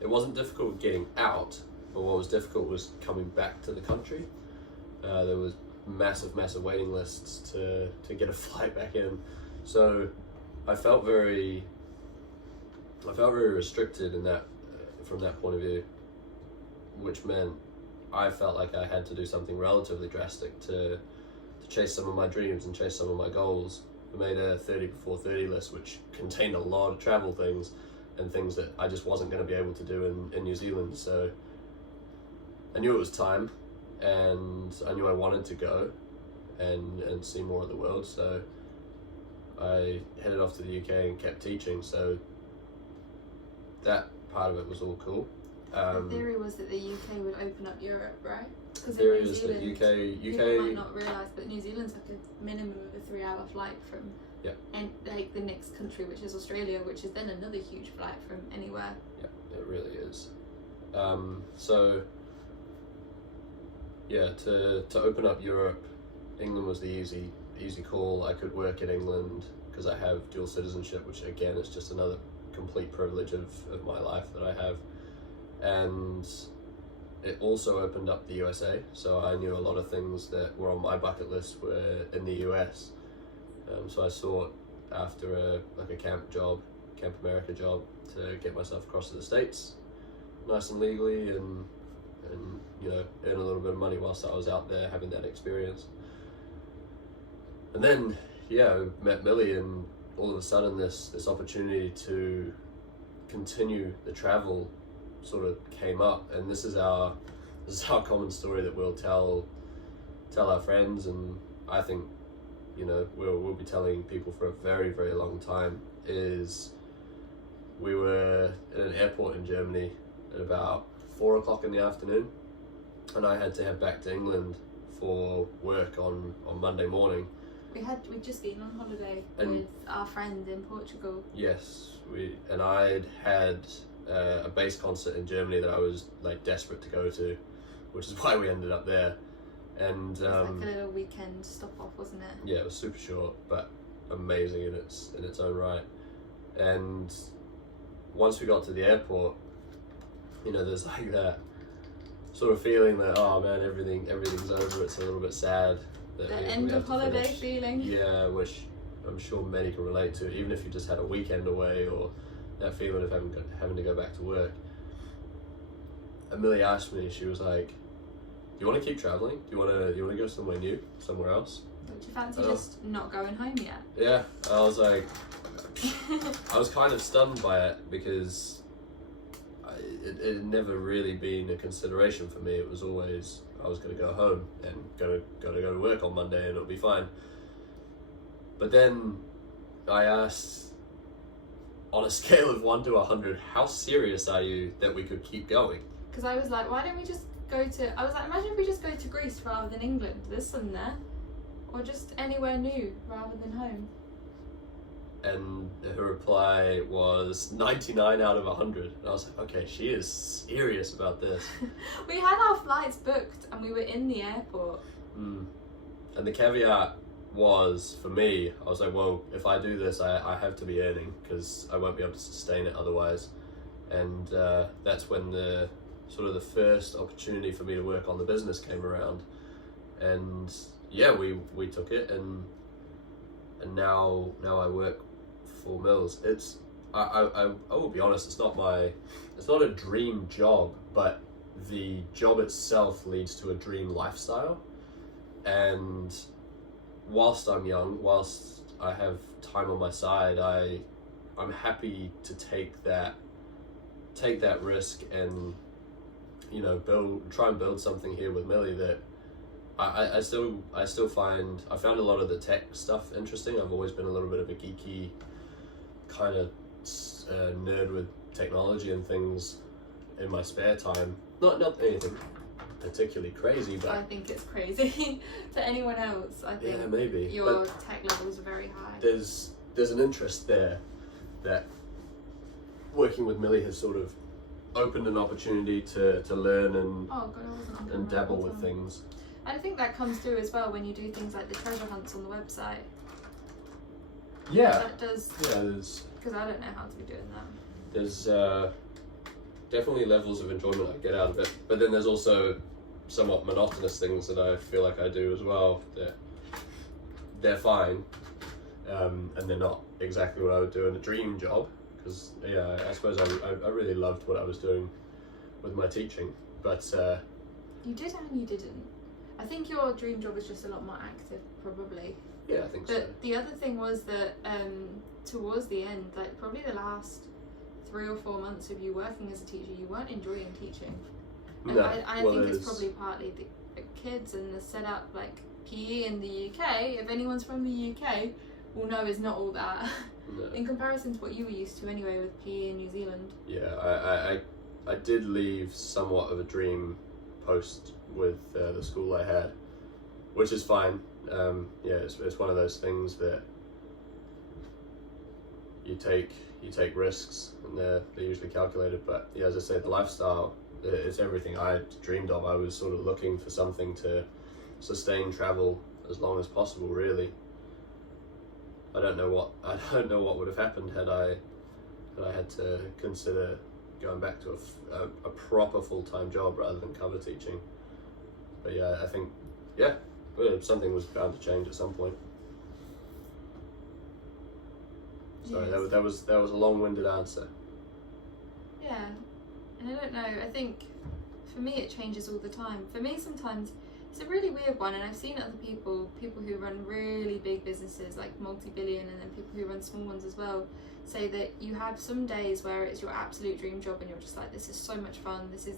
It wasn't difficult getting out, but what was difficult was coming back to the country. There was massive waiting lists to get a flight back in, so I felt very restricted in that from that point of view, which meant I felt like I had to do something relatively drastic to chase some of my dreams and chase some of my goals. I made a 30 before 30 list, which contained a lot of travel things and things that I just wasn't going to be able to do in New Zealand. So I knew it was time, and I knew I wanted to go and see more of the world. So I headed off to the UK and kept teaching. So that part of it was all cool. The theory was that the UK would open up Europe, right? Because the theory is that UK people might not realise, but New Zealand's like a minimum of a 3-hour flight from and like the next country, which is Australia, which is then another huge flight from anywhere. Yeah, it really is. So yeah, to open up Europe, England was the easy call. I could work in England because I have dual citizenship, which again is just another complete privilege of my life that I have. And it also opened up the USA, so I knew a lot of things that were on my bucket list were in the US. So I sought after a Camp America job to get myself across to the States, nice and legally, and you know, earn a little bit of money whilst I was out there having that experience. And then I met Millie, and all of a sudden this opportunity to continue the travel sort of came up, and this is our common story that we'll tell our friends, and I think, you know, we'll be telling people for a very, very long time. Is we were at an airport in Germany at about 4 o'clock in the afternoon, and I had to head back to England for work on Monday morning. We'd just been on holiday with our friend in Portugal. Yes, I'd had a bass concert in Germany that I was like desperate to go to, which is why we ended up there. And it was like a little weekend stop off, wasn't it? Yeah, it was super short but amazing in its own right. And once we got to the airport, you know, there's like that sort of feeling that, oh man, everything's over. It's a little bit sad that the end of holiday feeling. Yeah, which I'm sure many can relate to, even if you just had a weekend away, or that feeling of having to go back to work. And Millie asked me, she was like, do you want to keep traveling? Do you want to go somewhere new, somewhere else? Do you fancy just not going home yet? Yeah, I was like, I was kind of stunned by it, because it had never really been a consideration for me. It was always, I was going to go home and go to work on Monday and it'll be fine. But then I asked, on a scale of 1 to 100, how serious are you that we could keep going? Because I was like, why don't we just imagine if we just go to Greece rather than England. There's sun there. Or just anywhere new rather than home. and her reply was 99 out of 100. And I was like, okay, she is serious about this. We had our flights booked and we were in the airport. And the caveat was, for me, I was like, well, if I do this, I have to be earning, because I won't be able to sustain it otherwise. And that's when the first opportunity for me to work on the business came around. And yeah, we took it, and now I work for Mills. It's I will be honest, it's not a dream job, but the job itself leads to a dream lifestyle. And whilst I'm young, whilst I have time on my side, I'm happy to take that risk and, you know, try and build something here with Millie that I still find. I found a lot of the tech stuff interesting. I've always been a little bit of a geeky kind of nerd with technology and things in my spare time. Not anything particularly crazy, but I think it's crazy to anyone else. I think maybe your tech levels are very high. There's an interest there that working with Millie has sort of opened an opportunity to learn and dabble with things. I think that comes through as well when you do things like the treasure hunts on the website. Yeah. That does. Yeah, there's. Because I don't know how to be doing that. There's definitely levels of enjoyment I get out of it, but then there's also somewhat monotonous things that I feel like I do as well. That they're fine, and they're not exactly what I would do in a dream job. Because yeah, I suppose I really loved what I was doing with my teaching, but you did and you didn't. I think your dream job is just a lot more active, probably. Yeah, I think so. But the other thing was that towards the end, like probably the last 3 or 4 months of you working as a teacher, you weren't enjoying teaching. And No, I think it's probably partly the kids and the setup. Like PE in the UK, if anyone's from the UK, will know is not all that. No. In comparison to what you were used to anyway with PE in New Zealand. Yeah, I did leave somewhat of a dream post with the school I had, which is fine. Yeah, it's one of those things that you take risks, and they're usually calculated. But yeah, as I say, the lifestyle, it's everything I dreamed of. I was sort of looking for something to sustain travel as long as possible, really. I don't know what would have happened had I had to consider going back to a proper full-time job rather than cover teaching. But yeah, I think something was bound to change at some point. Sorry, Yes. that was a long-winded answer. Yeah, and I don't know, I think for me it changes all the time. For me sometimes it's a really weird one, and I've seen other people who run really big businesses like multi-billion, and then people who run small ones as well, say that you have some days where it's your absolute dream job and you're just like, this is so much fun, this is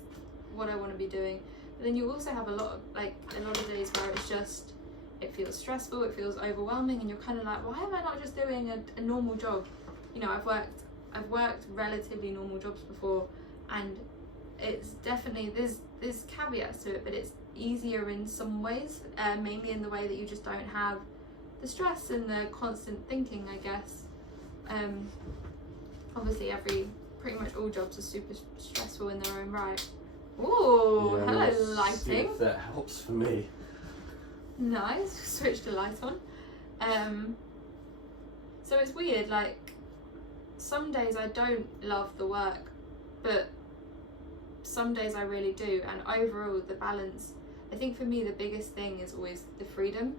what I want to be doing. But then you also have a lot of days where it's just, it feels stressful, it feels overwhelming, and you're kind of like, why am I not just doing a normal job? You know, I've worked relatively normal jobs before, and it's definitely, there's caveats to it, but it's easier in some ways, mainly in the way that you just don't have the stress and the constant thinking, I guess. Obviously pretty much all jobs are super stressful in their own right. Ooh, Yeah, hello let's lighting. see if that helps for me. Nice, switch the light on. So it's weird, like some days I don't love the work, but some days I really do, and overall the balance, I think for me the biggest thing is always the freedom.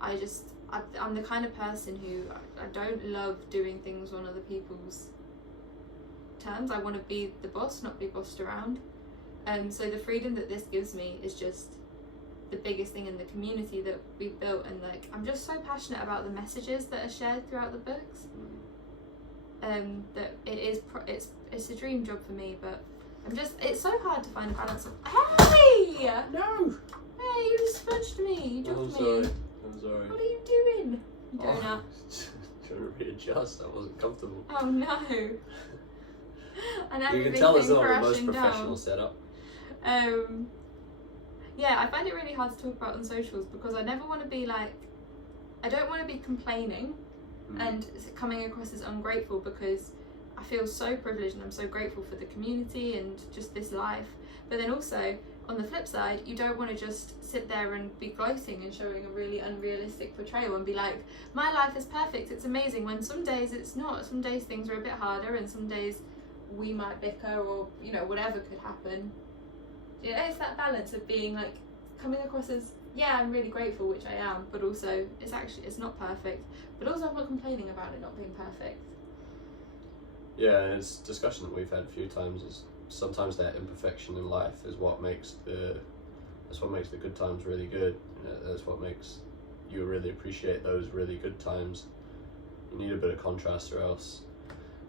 I'm the kind of person who I don't love doing things on other people's terms. I want to be the boss, not be bossed around. So the freedom that this gives me is just the biggest thing in the community that we've built, and like I'm just so passionate about the messages that are shared throughout the books. That it's a dream job for me, but it's so hard to find a balance of, hey! No! Hey, you just smudged me, you jumped me. I'm sorry. What are you doing? You Oh, donut. trying to readjust, I wasn't comfortable. Oh no. And You can tell it's not the most professional setup. Yeah, I find it really hard to talk about on socials because I never want to be like, I don't want to be complaining, and coming across as ungrateful, because I feel so privileged and I'm so grateful for the community and just this life. But then also, on the flip side, you don't want to just sit there and be gloating and showing a really unrealistic portrayal and be like, my life is perfect, it's amazing, when some days it's not. Some days things are a bit harder, and some days we might bicker, or, you know, whatever could happen. Yeah, it's that balance of being like, coming across as, yeah, I'm really grateful, which I am, but also it's not perfect, but also I'm not complaining about it not being perfect. Yeah, and it's a discussion that we've had a few times, is sometimes that imperfection in life is what makes that's what makes the good times really good. You know, that's what makes you really appreciate those really good times. You need a bit of contrast, or else,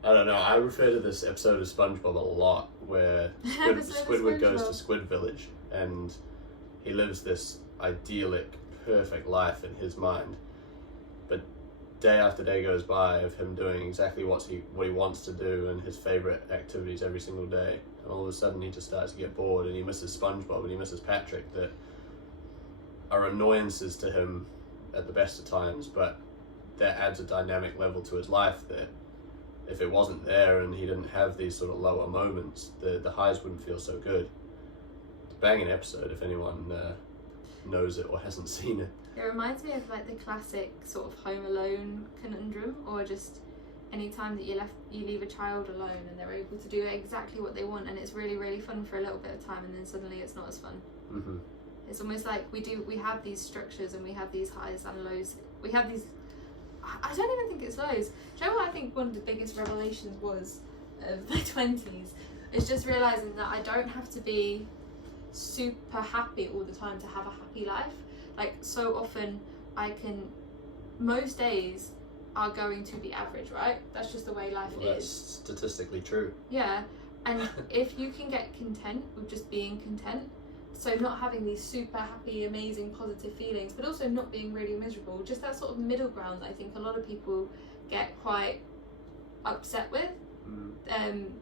I don't know, I refer to this episode of SpongeBob a lot, where Squidward goes to Squid Village and he lives this idyllic, perfect life in his mind, but day after day goes by of him doing exactly what he wants to do and his favourite activities every single day, and all of a sudden he just starts to get bored, and he misses SpongeBob and he misses Patrick, that are annoyances to him at the best of times, but that adds a dynamic level to his life that if it wasn't there and he didn't have these sort of lower moments, the highs wouldn't feel so good. It's a banging episode if anyone knows it or hasn't seen it. It reminds me of like the classic sort of Home Alone conundrum, or just any time that you leave a child alone and they're able to do exactly what they want, and it's really, really fun for a little bit of time, and then suddenly it's not as fun. Mm-hmm. It's almost like we have these structures and we have these highs and lows. We have these, I don't even think it's lows. Do you know what I think one of the biggest revelations was of my 20s? It's just realising that I don't have to be super happy all the time to have a happy life. Like, so often most days are going to be average, right? That's just the way life is. That's statistically true. Yeah, and if you can get content with just being content, so not having these super happy, amazing, positive feelings, but also not being really miserable, just that sort of middle ground I think a lot of people get quite upset with.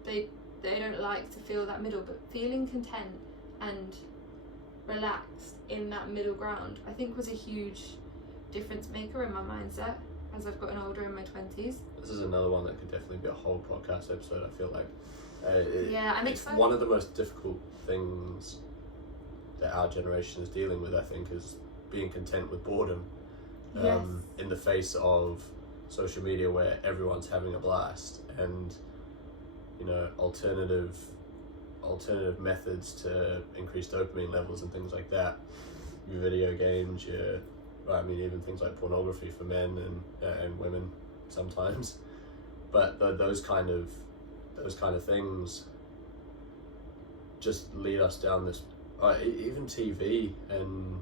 They don't like to feel that middle, but feeling content and relaxed in that middle ground, I think, was a huge difference maker in my mindset as I've gotten older in my 20s. This is another one that could definitely be a whole podcast episode, I feel like. I'm it's excited. One of the most difficult things that our generation is dealing with, I think, is being content with boredom. Yes. In the face of social media where everyone's having a blast, and, you know, alternative methods to increase dopamine levels and things like that. Your video games, even things like pornography for men and women sometimes. But those kind of things just lead us down this. Even TV and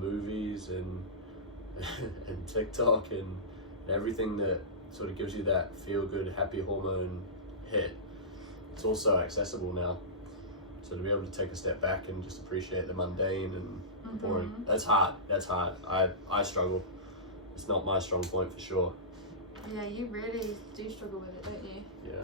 movies and and TikTok and everything that sort of gives you that feel good, happy hormone hit. It's also accessible now. So to be able to take a step back and just appreciate the mundane and boring, that's hard. I struggle. It's not my strong point for sure. Yeah, you really do struggle with it, don't you? Yeah.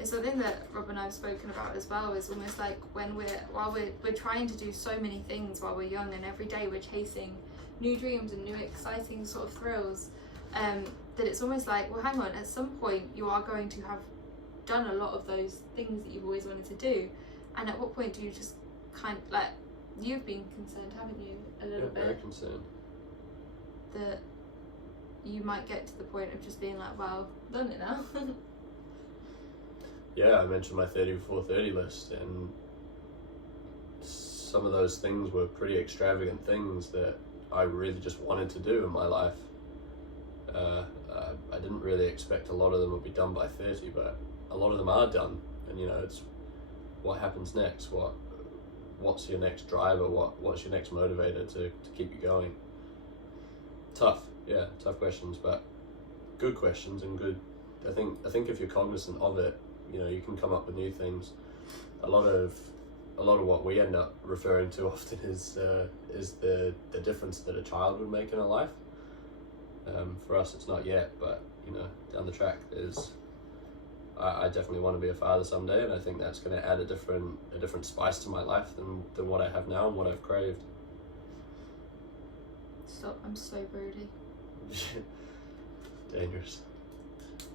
It's something that Rob and I have spoken about as well, is almost like when we're trying to do so many things while we're young, and every day we're chasing new dreams and new exciting sort of thrills, that it's almost like, well, hang on, at some point you are going to have done a lot of those things that you've always wanted to do, and at what point do you just kind of, like, you've been concerned, haven't you, a little bit? Very concerned. That you might get to the point of just being like, well, I've done it now. Yeah, I mentioned my 30 before 30 list, and some of those things were pretty extravagant things that I really just wanted to do in my life. I didn't really expect a lot of them would be done by 30, but a lot of them are done, and, you know, it's what happens next, what's your next driver, what's your next motivator to keep you going. Tough questions, but good questions, and good. I think if you're cognizant of it, you know, you can come up with new things. A lot of what we end up referring to often is the difference that a child would make in a life. For us, it's not yet, but, you know, down the track I definitely want to be a father someday, and I think that's going to add a different spice to my life than what I have now and what I've craved. Stop! I'm so broody. Dangerous.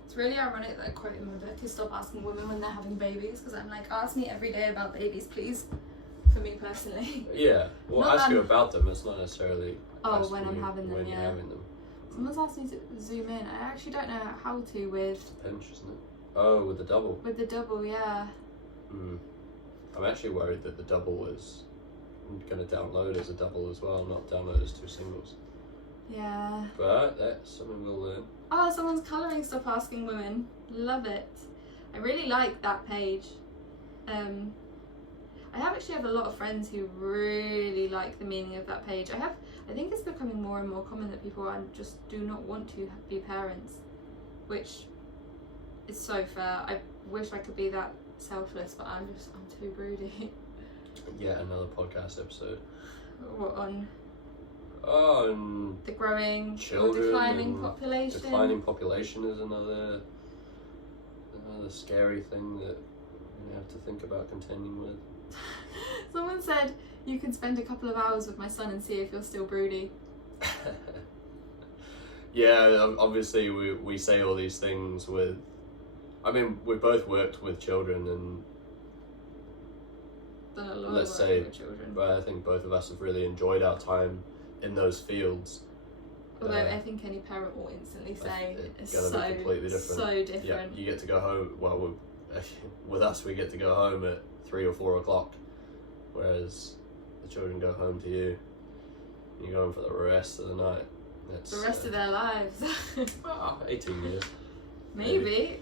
It's really ironic that a quote in my book is stop asking women when they're having babies, because I'm like, ask me every day about babies, please. For me personally. Yeah, well, Not ask you about them. It's not necessarily. Oh, when I'm having them, when yeah. you're having them. Someone's asked me to zoom in. I actually don't know how to with. Pinch, isn't it? Oh, with the double. With the double, yeah. I'm actually worried that the double is going to download as a double as well, not download as two singles. Yeah. But that's something we'll learn. Oh, someone's colouring Stop Asking Women. Love it. I really like that page. I actually have a lot of friends who really like the meaning of that page. I think it's becoming more and more common that people just do not want to be parents, which is so fair. I wish I could be that selfless, but I'm too broody. Yeah, another podcast episode. What on? Oh, and the growing children, or declining population. Declining population is another scary thing that we have to think about contending with. Someone said you can spend a couple of hours with my son and see if you're still broody. Yeah, obviously we say all these things with. I mean, we've both worked with children and. Done a lot Let's of work say, with children. but I think both of us have really enjoyed our time in those fields. Although I think any parent will instantly say it's gonna be completely different. So different. Yeah, you get to go home. Well, with us, we get to go home at 3 or 4 o'clock, whereas the children go home to you. You go home for the rest of the night. That's, the rest of their lives. 18 years. Maybe.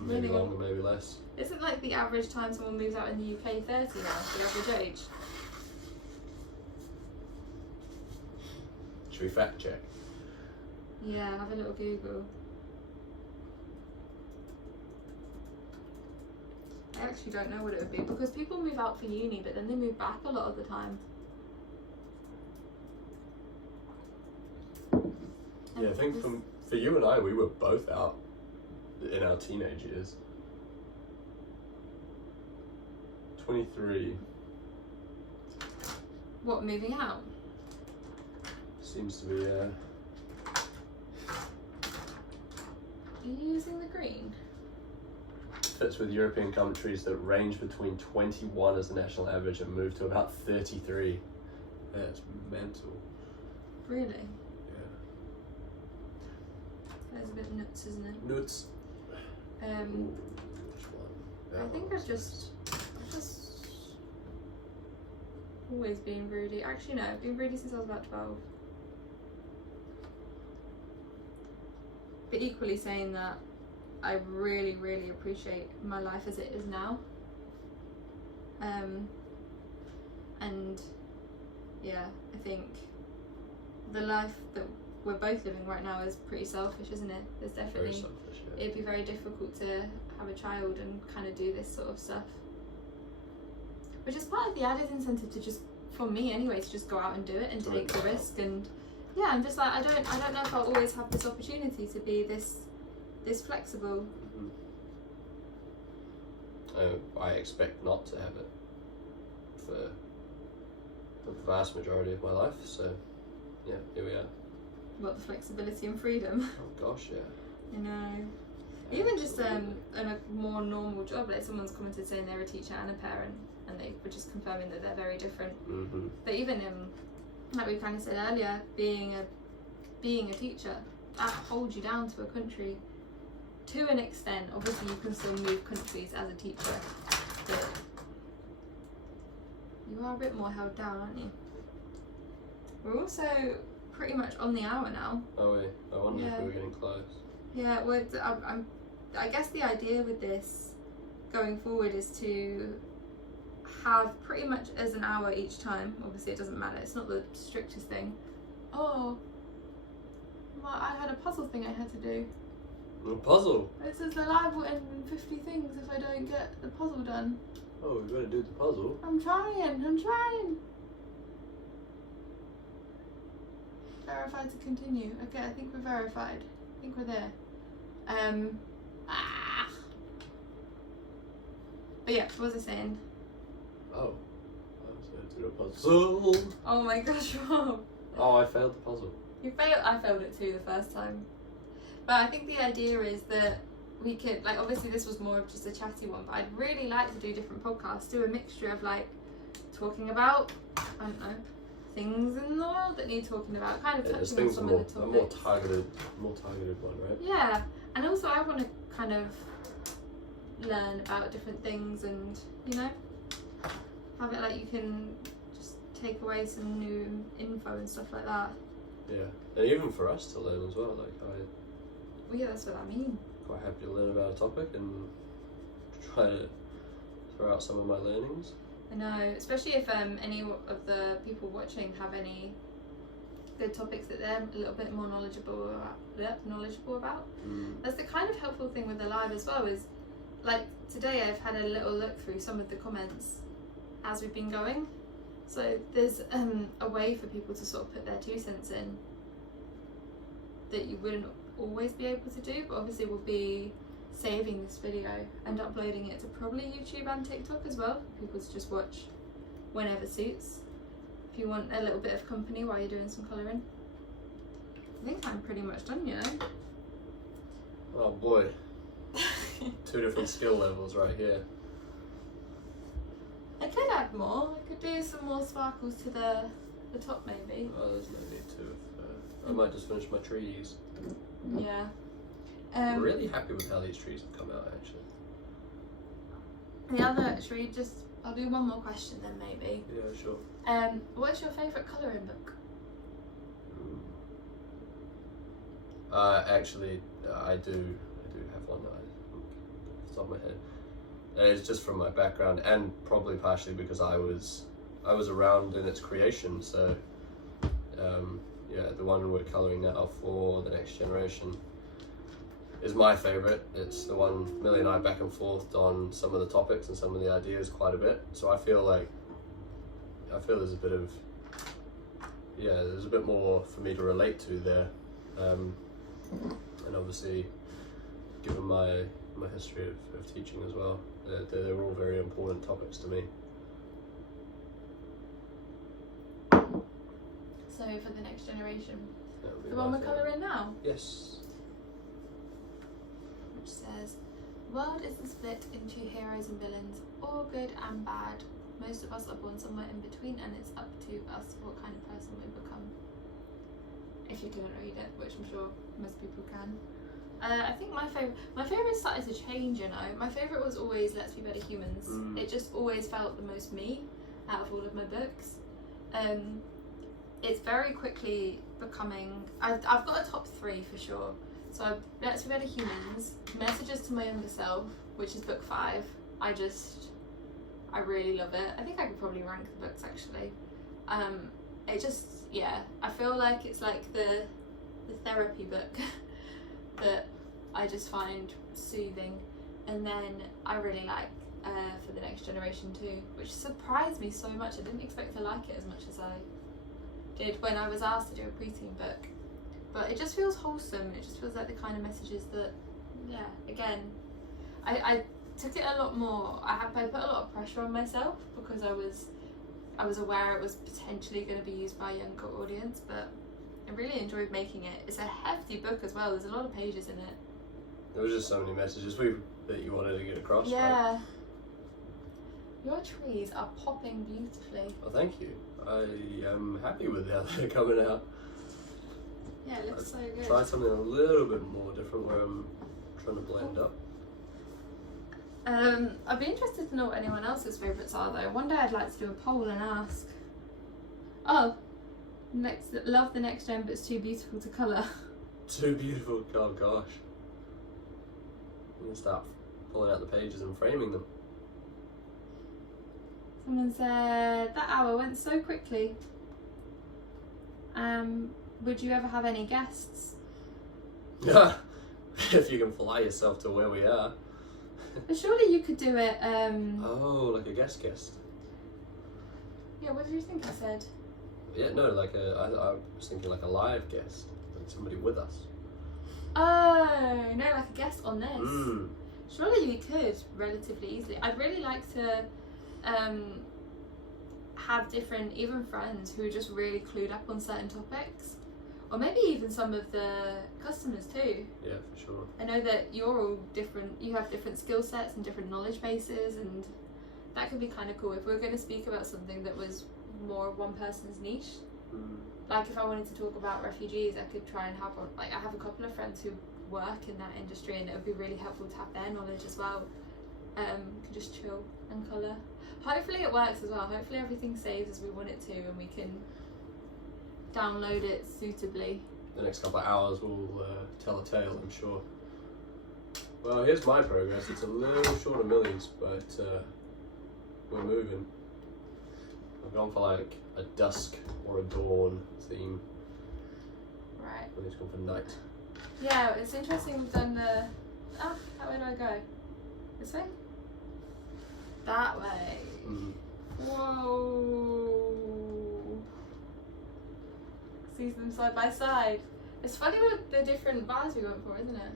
Maybe longer, maybe less. Isn't like the average time someone moves out in the UK 30 now, the average age? Should we fact check? Yeah, have a little Google. I actually don't know what it would be, because people move out for uni but then they move back a lot of the time. Yeah, I think for you and I, we were both out in our teenage years. 23. What, moving out? Seems to be, Are you using the green? fits with European countries that range between 21 as the national average and move to about 33. That's mental. Really? Yeah. That's a bit nuts, isn't it? Nuts. I think I've just always been broody. Actually, no, I've been broody since I was about 12. But equally saying that, I really, really appreciate my life as it is now. And yeah, I think the life that we're both living right now is pretty selfish, isn't it? There's definitely, very selfish, yeah. It'd be very difficult to have a child and kind of do this sort of stuff. Which is part of the added incentive to just, for me anyway, to just go out and do it and take the risk. And yeah, I'm just like, I don't know if I'll always have this opportunity to be this flexible. I expect not to have it for the vast majority of my life, so yeah, here we are. What, the flexibility and freedom? Oh gosh, yeah. You know. Even just in a more normal job, like someone's commented saying they're a teacher and a parent, and they were just confirming that they're very different. Mm-hmm. But even like we kind of said earlier, being a teacher, that holds you down to a country to an extent. Obviously you can still move countries as a teacher, but you are a bit more held down, aren't you? We're also pretty much on the hour now. Oh wait, I wonder if we were getting close. Yeah, well, I guess the idea with this going forward is to have pretty much as an hour each time. Obviously it doesn't matter, it's not the strictest thing. Oh, well, I had a puzzle thing I had to do. A puzzle? It says the live will end in 50 things if I don't get the puzzle done. Oh, we better do the puzzle. I'm trying. Verified to continue. Okay, I think we're verified. I think we're there. But yeah, what was I saying? Oh, I was going to do a puzzle. Oh my gosh, Rob. Oh, I failed the puzzle. You failed. I failed it too the first time. But I think the idea is that we could, like, obviously this was more of just a chatty one, but I'd really like to do different podcasts, do a mixture of like talking about, I don't know, things in the world that need talking about, kind of touching on some of the topics. A more targeted one, right? Yeah, and also I want to kind of learn about different things, and you know, have it like you can just take away some new info and stuff like that. Yeah, and even for us to learn as well. Like Well, yeah, that's what I mean. Quite happy to learn about a topic and try to throw out some of my learnings. I know, especially if any of the people watching have any good topics that they're a little bit more knowledgeable about. That's the kind of helpful thing with the live as well, is like today I've had a little look through some of the comments as we've been going, so there's a way for people to sort of put their 2 cents in that you wouldn't always be able to do, but obviously we'll be saving this video and uploading it to probably YouTube and TikTok as well for people to just watch whenever suits, if you want a little bit of company while you're doing some colouring. I think I'm pretty much done, you know. Oh boy. 2 different skill levels right here. I could add more. I could do some more sparkles to the top maybe. Oh, there's no need to. I might just finish my trees. Yeah. I'm really happy with how these trees have come out, actually. The other, should we just, I'll do one more question then maybe. Yeah, sure. What's your favourite colouring book? Actually, I do have one that I think off the top of my head. And it's just from my background, and probably partially because I was around in its creation. So, yeah, the one we're colouring now for the next generation is my favourite. It's the one Millie and I back and forth on some of the topics and some of the ideas quite a bit. So I feel there's a bit of, there's a bit more for me to relate to there. And obviously, given my history of teaching as well, they're all very important topics to me. So for the next generation, The one we're colouring now? Yes. Which says, the world isn't split into heroes and villains, or good and bad. Most of us are born somewhere in between, and it's up to us what kind of person we become. If you couldn't read it, which I'm sure most people can. I think my favourite started to change, you know. My favourite was always Let's Be Better Humans. It just always felt the most me out of all of my books. It's very quickly becoming, I've got a top 3 for sure. So Let's Be Better Humans, Messages to My Younger Self, which is book 5. I really love it. I think I could probably rank the books actually. It just, I feel like it's like the therapy book that I just find soothing. And then I really like For the Next Generation too, which surprised me so much. I didn't expect to like it as much as I did when I was asked to do a preteen book. But it just feels wholesome. It just feels like the kind of messages that, again, I took it a lot more. I put a lot of pressure on myself because I was aware it was potentially going to be used by a younger audience, but I really enjoyed making it. It's a hefty book as well. There's a lot of pages in it. There was just so many messages that you wanted to get across. Yeah. Right? Your trees are popping beautifully. Well, thank you. I am happy with how they're coming out. Yeah, it looks so good. Tried something a little bit more different where I'm trying to blend up. I'd be interested to know what anyone else's favourites are though. One day I'd like to do a poll and ask. Oh, love the next gen, but it's too beautiful to colour. Too beautiful, oh gosh. I'm gonna start pulling out the pages and framing them. Someone said, that hour went so quickly. Would you ever have any guests? If you can fly yourself to where we are. But surely you could do it, Oh, like a guest. Yeah, what did you think I said? Yeah, no, I was thinking like a live guest, like somebody with us. Oh, no, like a guest on this. Surely you could relatively easily. I'd really like to have different, even friends who are just really clued up on certain topics. or maybe even some of the customers too. Yeah, for sure. I know that you're all different, you have different skill sets and different knowledge bases, and that could be kind of cool if we were going to speak about something that was more of one person's niche. Like if I wanted to talk about refugees, I could try and have one, like I have a couple of friends who work in that industry, and it would be really helpful to have their knowledge as well. Can just chill and colour. Hopefully it works as well. Hopefully everything saves as we want it to, and we can download it suitably. The next couple of hours will tell a tale, I'm sure. Well, here's my progress. It's a little short of Millie's, but we're moving. I've gone for like a dusk or a dawn theme. Right. And it's gone for night. Yeah, it's interesting we've done the... Ah, how way do I go? This way? That way. Whoa. See them side by side. It's funny with the different bars we went for, isn't it?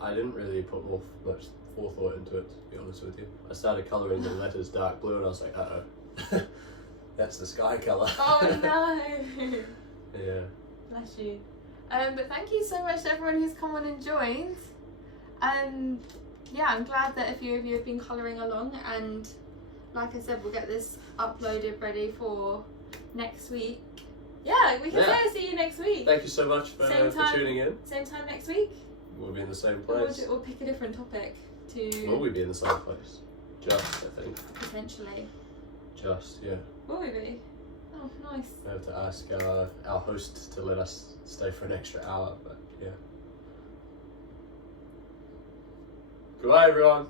I didn't really put much forethought into it, to be honest with you. I started colouring the letters dark blue and I was like, uh-oh. That's the sky colour. Oh no! Yeah. Bless you. But thank you so much to everyone who's come on and joined. And yeah, I'm glad that a few of you have been colouring along, and like I said, we'll get this uploaded ready for next week. Yeah, we can say see you next week. Thank you so much for tuning in. Same time next week. We'll be in the same place. We'll pick a different topic to... Will we be in the same place? Just, I think. Potentially. Just, yeah. Will we be? Oh, nice. We have to ask our host to let us stay for an extra hour, but yeah. Goodbye, everyone.